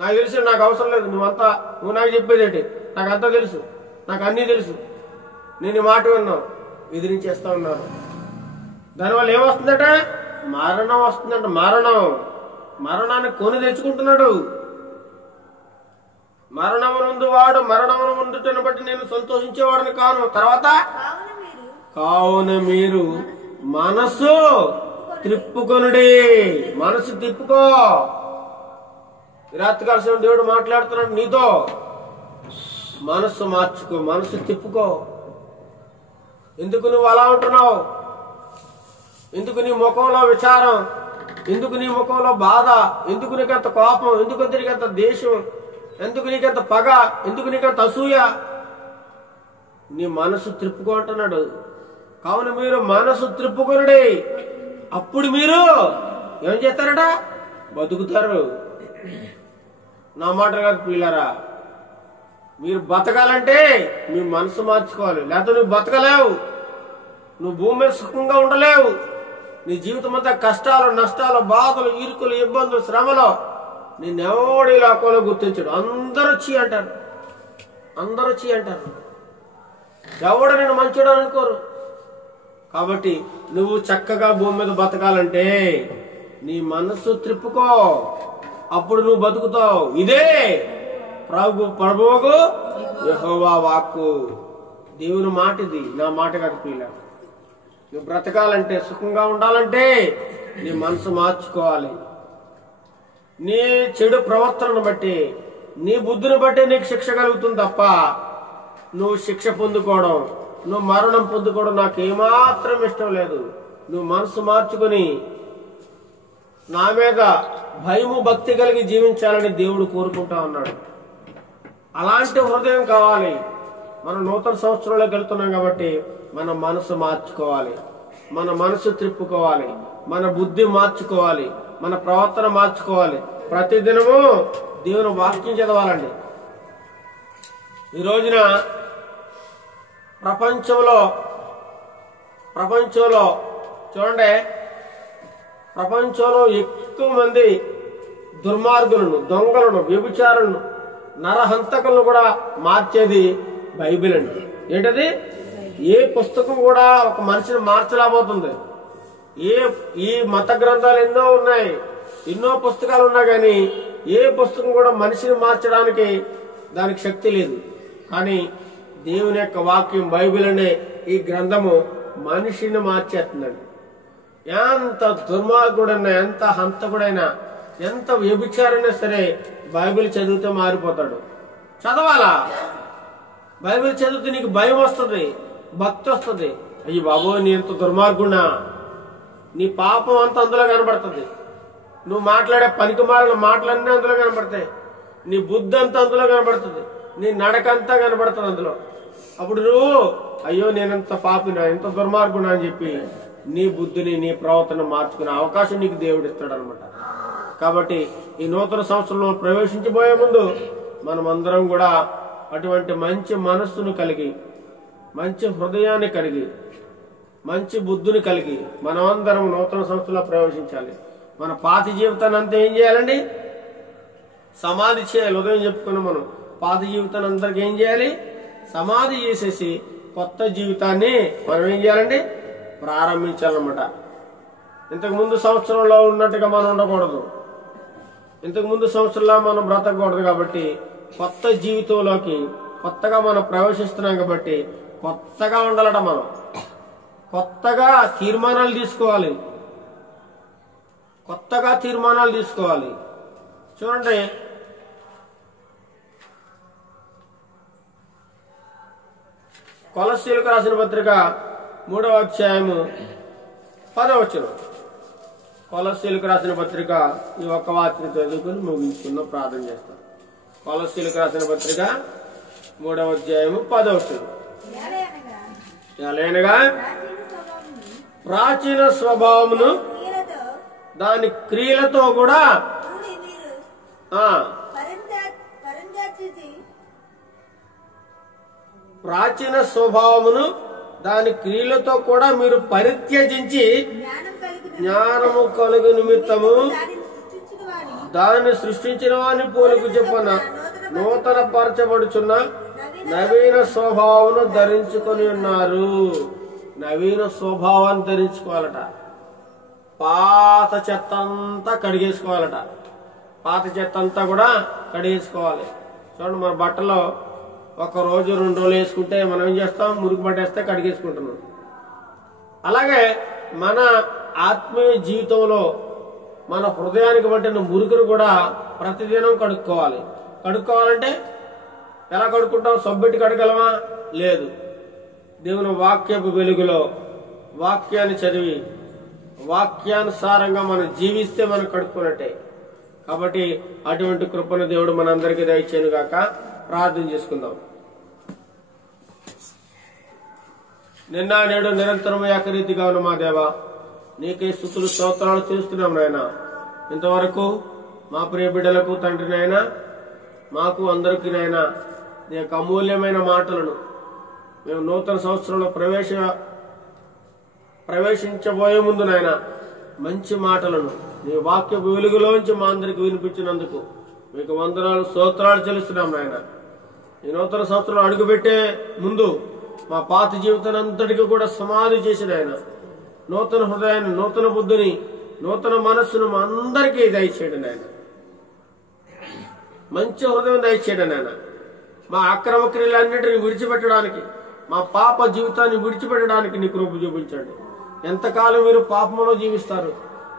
నాకు తెలుసు, నాకు అవసరం లేదు, నువ్వు నాకు చెప్పేదేంటి, నాకంతా తెలుసు, నాకు అన్నీ తెలుసు, నేను ఈ మాట విన్నావు, ఎదిరించేస్తా ఉన్నారు. దానివల్ల ఏమొస్తుందట? మరణం వస్తుందంట. మరణాన్ని కొని తెచ్చుకుంటున్నాడు. మరణమునందు వాడు మరణమును ముందుటను బట్టి నేను సంతోషించేవాడిని కాను. తర్వాత కావున మీరు మనసు తిప్పుకొనుడి. మనసు తిప్పుకో. ఈ రాత్రి కాల్సిన దేవుడు మాట్లాడుతున్నాడు నీతో. మనసు మార్చుకో, మనసు తిప్పుకో. ఎందుకు నువ్వు అలా ఉంటున్నావు? ఎందుకు నీ ముఖంలో విచారం? ఎందుకు నీ ముఖంలో బాధ? ఎందుకు నీకంత కోపం? ఎందుకు నీకంత దేశం? ఎందుకు నీకంత పగ? ఎందుకు నీకంత అసూయ? నీ మనసు త్రిప్పుకో అంటున్నాడు. కావున మీరు మనసు త్రిప్పుకొనుడి, అప్పుడు మీరు ఏం చేస్తారట? బతుకుతారు. నా మాట కాదు ప్రియులారా, మీరు బతకాలంటే మీ మనసు మార్చుకోవాలి. లేకపోతే నువ్వు బతకలేవు. నువ్వు భూమి మీద సుఖంగా ఉండలేవు. నీ జీవితం అంతా కష్టాలు, నష్టాలు, బాధలు, ఇరుకులు, ఇబ్బందులు, శ్రమలు. నిన్నెవడు ఈ లోకంలో గుర్తించడు. అందరూ చీ అంటారు, అందరూ చీ అంటారు. ఎవడు నేను మంచోడు అనుకోరు. కాబట్టి నువ్వు చక్కగా భూమి మీద బతకాలంటే నీ మనస్సు త్రిప్పుకో, అప్పుడు నువ్వు బతుకుతావు. ఇదే ప్రభువుకు యెహోవా వాక్కు. దేవుని మాట ఇది, నా మాట కాదు పిల్ల. నువ్వు బ్రతకాలంటే, సుఖంగా ఉండాలంటే నీ మనసు మార్చుకోవాలి. నీ చెడు ప్రవర్తనను బట్టి, నీ బుద్ధిని బట్టి నీకు శిక్ష కలుగుతుంది తప్ప నువ్వు శిక్ష పొందుకోవడం, నువ్వు మరణం పొందుకోవడం నాకు ఏమాత్రం ఇష్టం లేదు. నువ్వు మనసు మార్చుకుని నా మీద భయము భక్తి కలిగి జీవించాలని దేవుడు కోరుకుంటా ఉన్నాడు. అలాంటి హృదయం కావాలి. మనం నూతన సంవత్సరంలోకి వెళ్తున్నాం కాబట్టి మన మనసు మార్చుకోవాలి, మన మనసు త్రిప్పుకోవాలి, మన బుద్ధి మార్చుకోవాలి, మన ప్రవర్తన మార్చుకోవాలి. ప్రతిదినము దేవుని వాక్యం చదవాలండి. ఈ రోజున ప్రపంచంలో చూడండి, ప్రపంచంలో ఎక్కువ మంది దుర్మార్గులను, దొంగలను, వ్యభిచారులను, నరహంతకులను కూడా మార్చేది బైబిల్ అండి. ఏంటది? ఏ పుస్తకం కూడా ఒక మనిషిని మార్చలేకపోతుంది. ఈ మత గ్రంథాలు ఎన్నో ఉన్నాయి, ఎన్నో పుస్తకాలు ఉన్నా కానీ ఏ పుస్తకం కూడా మనిషిని మార్చడానికి దానికి శక్తి లేదు. కానీ దేవుని యొక్క వాక్యం, బైబిల్ అనే ఈ గ్రంథము మనిషిని మార్చేస్తుందండి. ఎంత దుర్మార్గుడైనా, ఎంత హంతకుడైనా, ఎంత వ్యభిచారైనా సరే బైబిల్ చదివితే మారిపోతాడు. చదవాలా? బైబిల్ చదివితే నీకు భయం వస్తుంది, భక్తి వస్తుంది. అయ్యి బాబోయ్, నీ ఎంత దుర్మార్గునా, నీ పాపం అంతా అందులో కనబడుతుంది. నువ్వు మాట్లాడే పనికిమాలిన మాటలన్నీ అందులో కనబడతాయి. నీ బుద్ధి అంతా అందులో కనబడుతుంది, నీ నడకంతా కనబడుతుంది అందులో. అప్పుడు నువ్వు అయ్యో నేనెంత పాపినా, ఎంత దుర్మార్గునా అని చెప్పి నీ బుద్ధిని, నీ ప్రవర్తన మార్చుకునే అవకాశం నీకు దేవుడు ఇస్తాడు అనమాట. కాబట్టి ఈ నూతన సంవత్సరంలో ప్రవేశించబోయే ముందు మనమందరం కూడా అటువంటి మంచి మనస్సును కలిగి, మంచి హృదయాన్ని కలిగి, మంచి బుద్ధిని కలిగి మనమందరం నూతన సంవత్సరంలో ప్రవేశించాలి. మన పాత జీవితాన్ని అంతా ఏం చేయాలండి? సమాధి చేయాలి. ఉదయం చెప్పుకున్నాం మనం, పాత జీవితాన్ని అందరికి ఏం చేయాలి? సమాధి చేసేసి కొత్త జీవితాన్ని మనం ఏం చేయాలండి? ప్రారంభించాలన్నమాట. ఇంతకు ముందు సంవత్సరంలో ఉన్నట్టుగా మనం ఉండకూడదు, ఇంతకు ముందు సంవత్సరంలో మనం బ్రతకూడదు. కాబట్టి కొత్త జీవితంలోకి కొత్తగా మనం ప్రవేశిస్తున్నాం కాబట్టి కొత్తగా ఉండాలట. మనం కొత్తగా తీర్మానాలు తీసుకోవాలి, కొత్తగా తీర్మానాలు తీసుకోవాలి. చూడండి, కొలస్సీలకు రాసిన పత్రిక 3వ అధ్యాయము 10వ వచనం. కొలస్సీలకు రాసిన పత్రిక ఈ ఒక్క వాక్యం చదువుకుని ముగించుకున్న ప్రార్థన చేస్తాం. కొలస్సీలకు రాసిన పత్రిక 3వ అధ్యాయము 10వ వచనం. ఎలాగనగా ప్రాచీన స్వభావమును దాని క్రియలతో కూడా ప్రాచీన స్వభావమును దాని క్రియలతో కూడా మీరు పరిత్యజించి జ్ఞానము కలుగు నిమిత్తము దాన్ని సృష్టించిన వాని పోలిక చెప్పున నూతన పరచబడుచున్న నవీన స్వభావమును ధరించుకొని ఉన్నారు. నవీన స్వభావాన్ని ధరించుకోవాలట. పాత చెత్త అంతా కడిగేసుకోవాలట. పాత చెత్త అంతా కూడా కడిగేసుకోవాలి. చూడండి, మన బట్టలో 1 రోజు 2 రోజులు వేసుకుంటే మనం ఏం చేస్తాం? మురికి పట్టేస్తే కడిగేసుకుంటున్నాం. అలాగే మన ఆత్మీయ జీవితంలో మన హృదయానికి పట్టిన మురుగును కూడా ప్రతిదినం కడుక్కోవాలి. కడుక్కోవాలంటే ఎలా కడుక్కుంటాం? సబ్బెట్టి కడగలమా? లేదు. దేవుని వాక్యపు వెలుగులో వాక్యాన్ని చదివి వాక్యానుసారంగా మనం జీవిస్తే మనం కడుక్కున్నట్టే. కాబట్టి అటువంటి కృపను దేవుడు మనందరికీ దయచేయను గాక. ప్రార్థన చేసుకుందాం. నిన్న నేడు నిరంతరం ఏకరీతిగా ఉన్న మా దేవా, నీకే స్తుతులు స్తోత్రాలు చేస్తున్నాం నాయన. ఇంతవరకు మా ప్రియ బిడ్డలకు తండ్రి నాయన, మాకు అందరికీ నాయన నీ యొక్క అమూల్యమైన మాటలను మేము నూతన సంవత్సరంలో ప్రవేశించబోయే ముందు నాయన మంచి మాటలను నీ వాక్య వెలుగులోంచి మా అందరికి వినిపించినందుకు మీకు వందనాలు స్తోత్రాలు చెల్లిస్తున్నాం నాయన. ఈ నూతన సంవత్సరంలో అడుగుపెట్టే ముందు మా పాత జీవితాన్ని అంతటికీ కూడా సమాధి చేసిన ఆయన నూతన హృదయాన్ని, నూతన బుద్ధిని, నూతన మనస్సును మా అందరికీ దయచేయండి నాయన. మంచి హృదయం దయచేయండి నాయన. మా అక్రమ క్రియలన్నిటిని విడిచిపెట్టడానికి, మా పాప జీవితాన్ని విడిచిపెట్టడానికి నీ కృప చూపించండి. ఎంతకాలం మీరు పాపంలో జీవిస్తారు?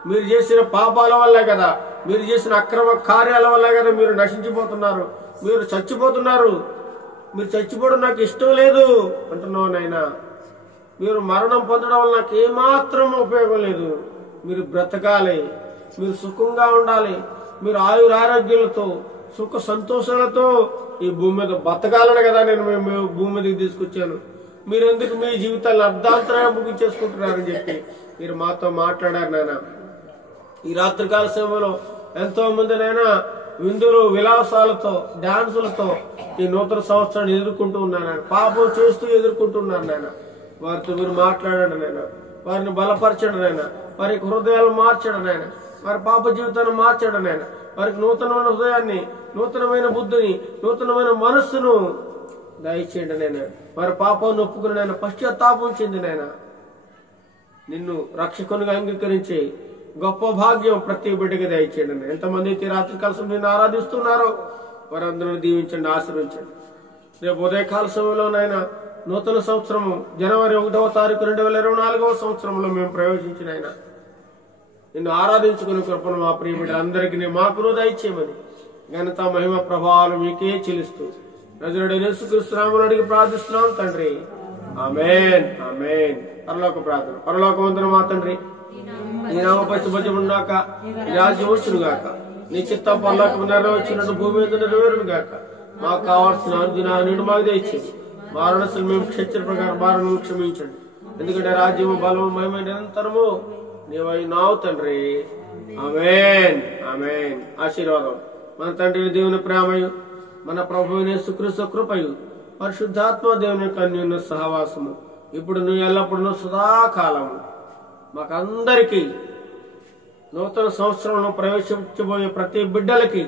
మీరు చేసిన పాపాల వల్లే కదా, మీరు చేసిన అక్రమ కార్యాల వల్లే కదా మీరు నశించిపోతున్నారు, మీరు చచ్చిపోతున్నారు. మీరు చచ్చిపోవడం నాకు ఇష్టం లేదు అంటున్నావు నాయన. మీరు మరణం పొందడం వల్ల నాకు ఏమాత్రం ఉపయోగం లేదు. మీరు బ్రతకాలి, మీరు సుఖంగా ఉండాలి, మీరు ఆయురారోగ్యాలతో సుఖ సంతోషాలతో ఈ భూమి మీద బతకాలని కదా నేను భూమి మీదకి తీసుకొచ్చాను. మీరు ఎందుకు మీ జీవితాలను అర్ధాంతరంగా ముగించేసుకుంటున్నారని చెప్పి మీరు మాతో మాట్లాడారు నాయన. ఈ రాత్రికాల సమయంలో ఎంతో మంది నాయన విందులు, విలాసాలతో, డాన్సులతో ఈ నూతన సంవత్సరాన్ని ఎదుర్కొంటూ ఉన్నారు నాయన. పాపం చేస్తూ ఎదుర్కొంటున్నారు నాయన. వారితో మీరు మాట్లాడండి నాయన, వారిని బలపరచండి నాయన, వారి హృదయాలు మార్చండి నాయన, వారి పాప జీవితాన్ని మార్చండి నాయన. వారికి నూతనమైన హృదయాన్ని, నూతనమైన బుద్ధిని, నూతనమైన మనస్సును దయచేయండి నాయన. వారి పాపాన్ని ఒప్పుకుని నాయన పశ్చాత్తాపం చెంది నాయన నిన్ను రక్షకునిగా అంగీకరించి గొప్ప భాగ్యం ప్రతి బిడ్డకి దయచేయండి. ఎంతమంది అయితే రాత్రి కాలం నిన్ను ఆరాధిస్తున్నారో వారందరూ దీవించండి, ఆశీర్వించండి. రేపు ఉదయకాల సమయంలో నాయన నూతన సంవత్సరము జనవరి 1వ తారీఖు 2024వ సంవత్సరంలో మేము ప్రవేశించిన ఆయన నిన్ను ఆరాధించుకునే కృపను మా ప్రియ బిడ్డలందరికీ మాకు దయచేయమని ఘనత, మహిమ, ప్రభావాలు మీకే చెల్లిస్తూ నజరేయుడైన యేసుక్రీస్తు నామమున అడిగి ప్రార్థిస్తున్నాం తండ్రి. ఆమేన్, ఆమేన్. పరలోక ప్రార్థన. పరలోకమందున మా తండ్రి, నీ నామ పరిశుద్ధపరచబడుగాక, నీ రాజ్యం వచ్చును గాక, నీ చిత్తం పరలోకము నెరవేర్చినట్టు భూమి మీద నెరవేరును గాక. మాకు కావాల్సిన అనుదినాన్ని మాకు దయచేయండి. మా రుణస్తులు మేము క్షమించిన ప్రకారం వారిని క్షమించండి. ఎందుకంటే రాజ్యము, బలము, మహిమ నిరంతరము నీవైనావు తండ్రి. ఆమేన్, ఆమేన్. ఆశీర్వాదం. మన తండ్రి దేవుని ప్రేమయు, మన ప్రభువైన యేసుక్రీస్తు కృపయు, పరిశుద్ధాత్మ దేవుని యొక్క అన్యోన్య సహవాసము ఇప్పుడు నువ్వు ఎల్లప్పుడూ సదాకాలము మాకందరికీ నూతన సంవత్సరంలో ప్రవేశించబోయే ప్రతి బిడ్డలకి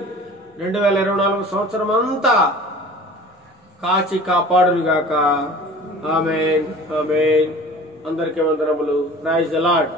2024 సంవత్సరం అంతా కాచి కాపాడునుగాక. ఆమేన్, ఆమేన్. అందరికీ వందనములు. Praise the lord.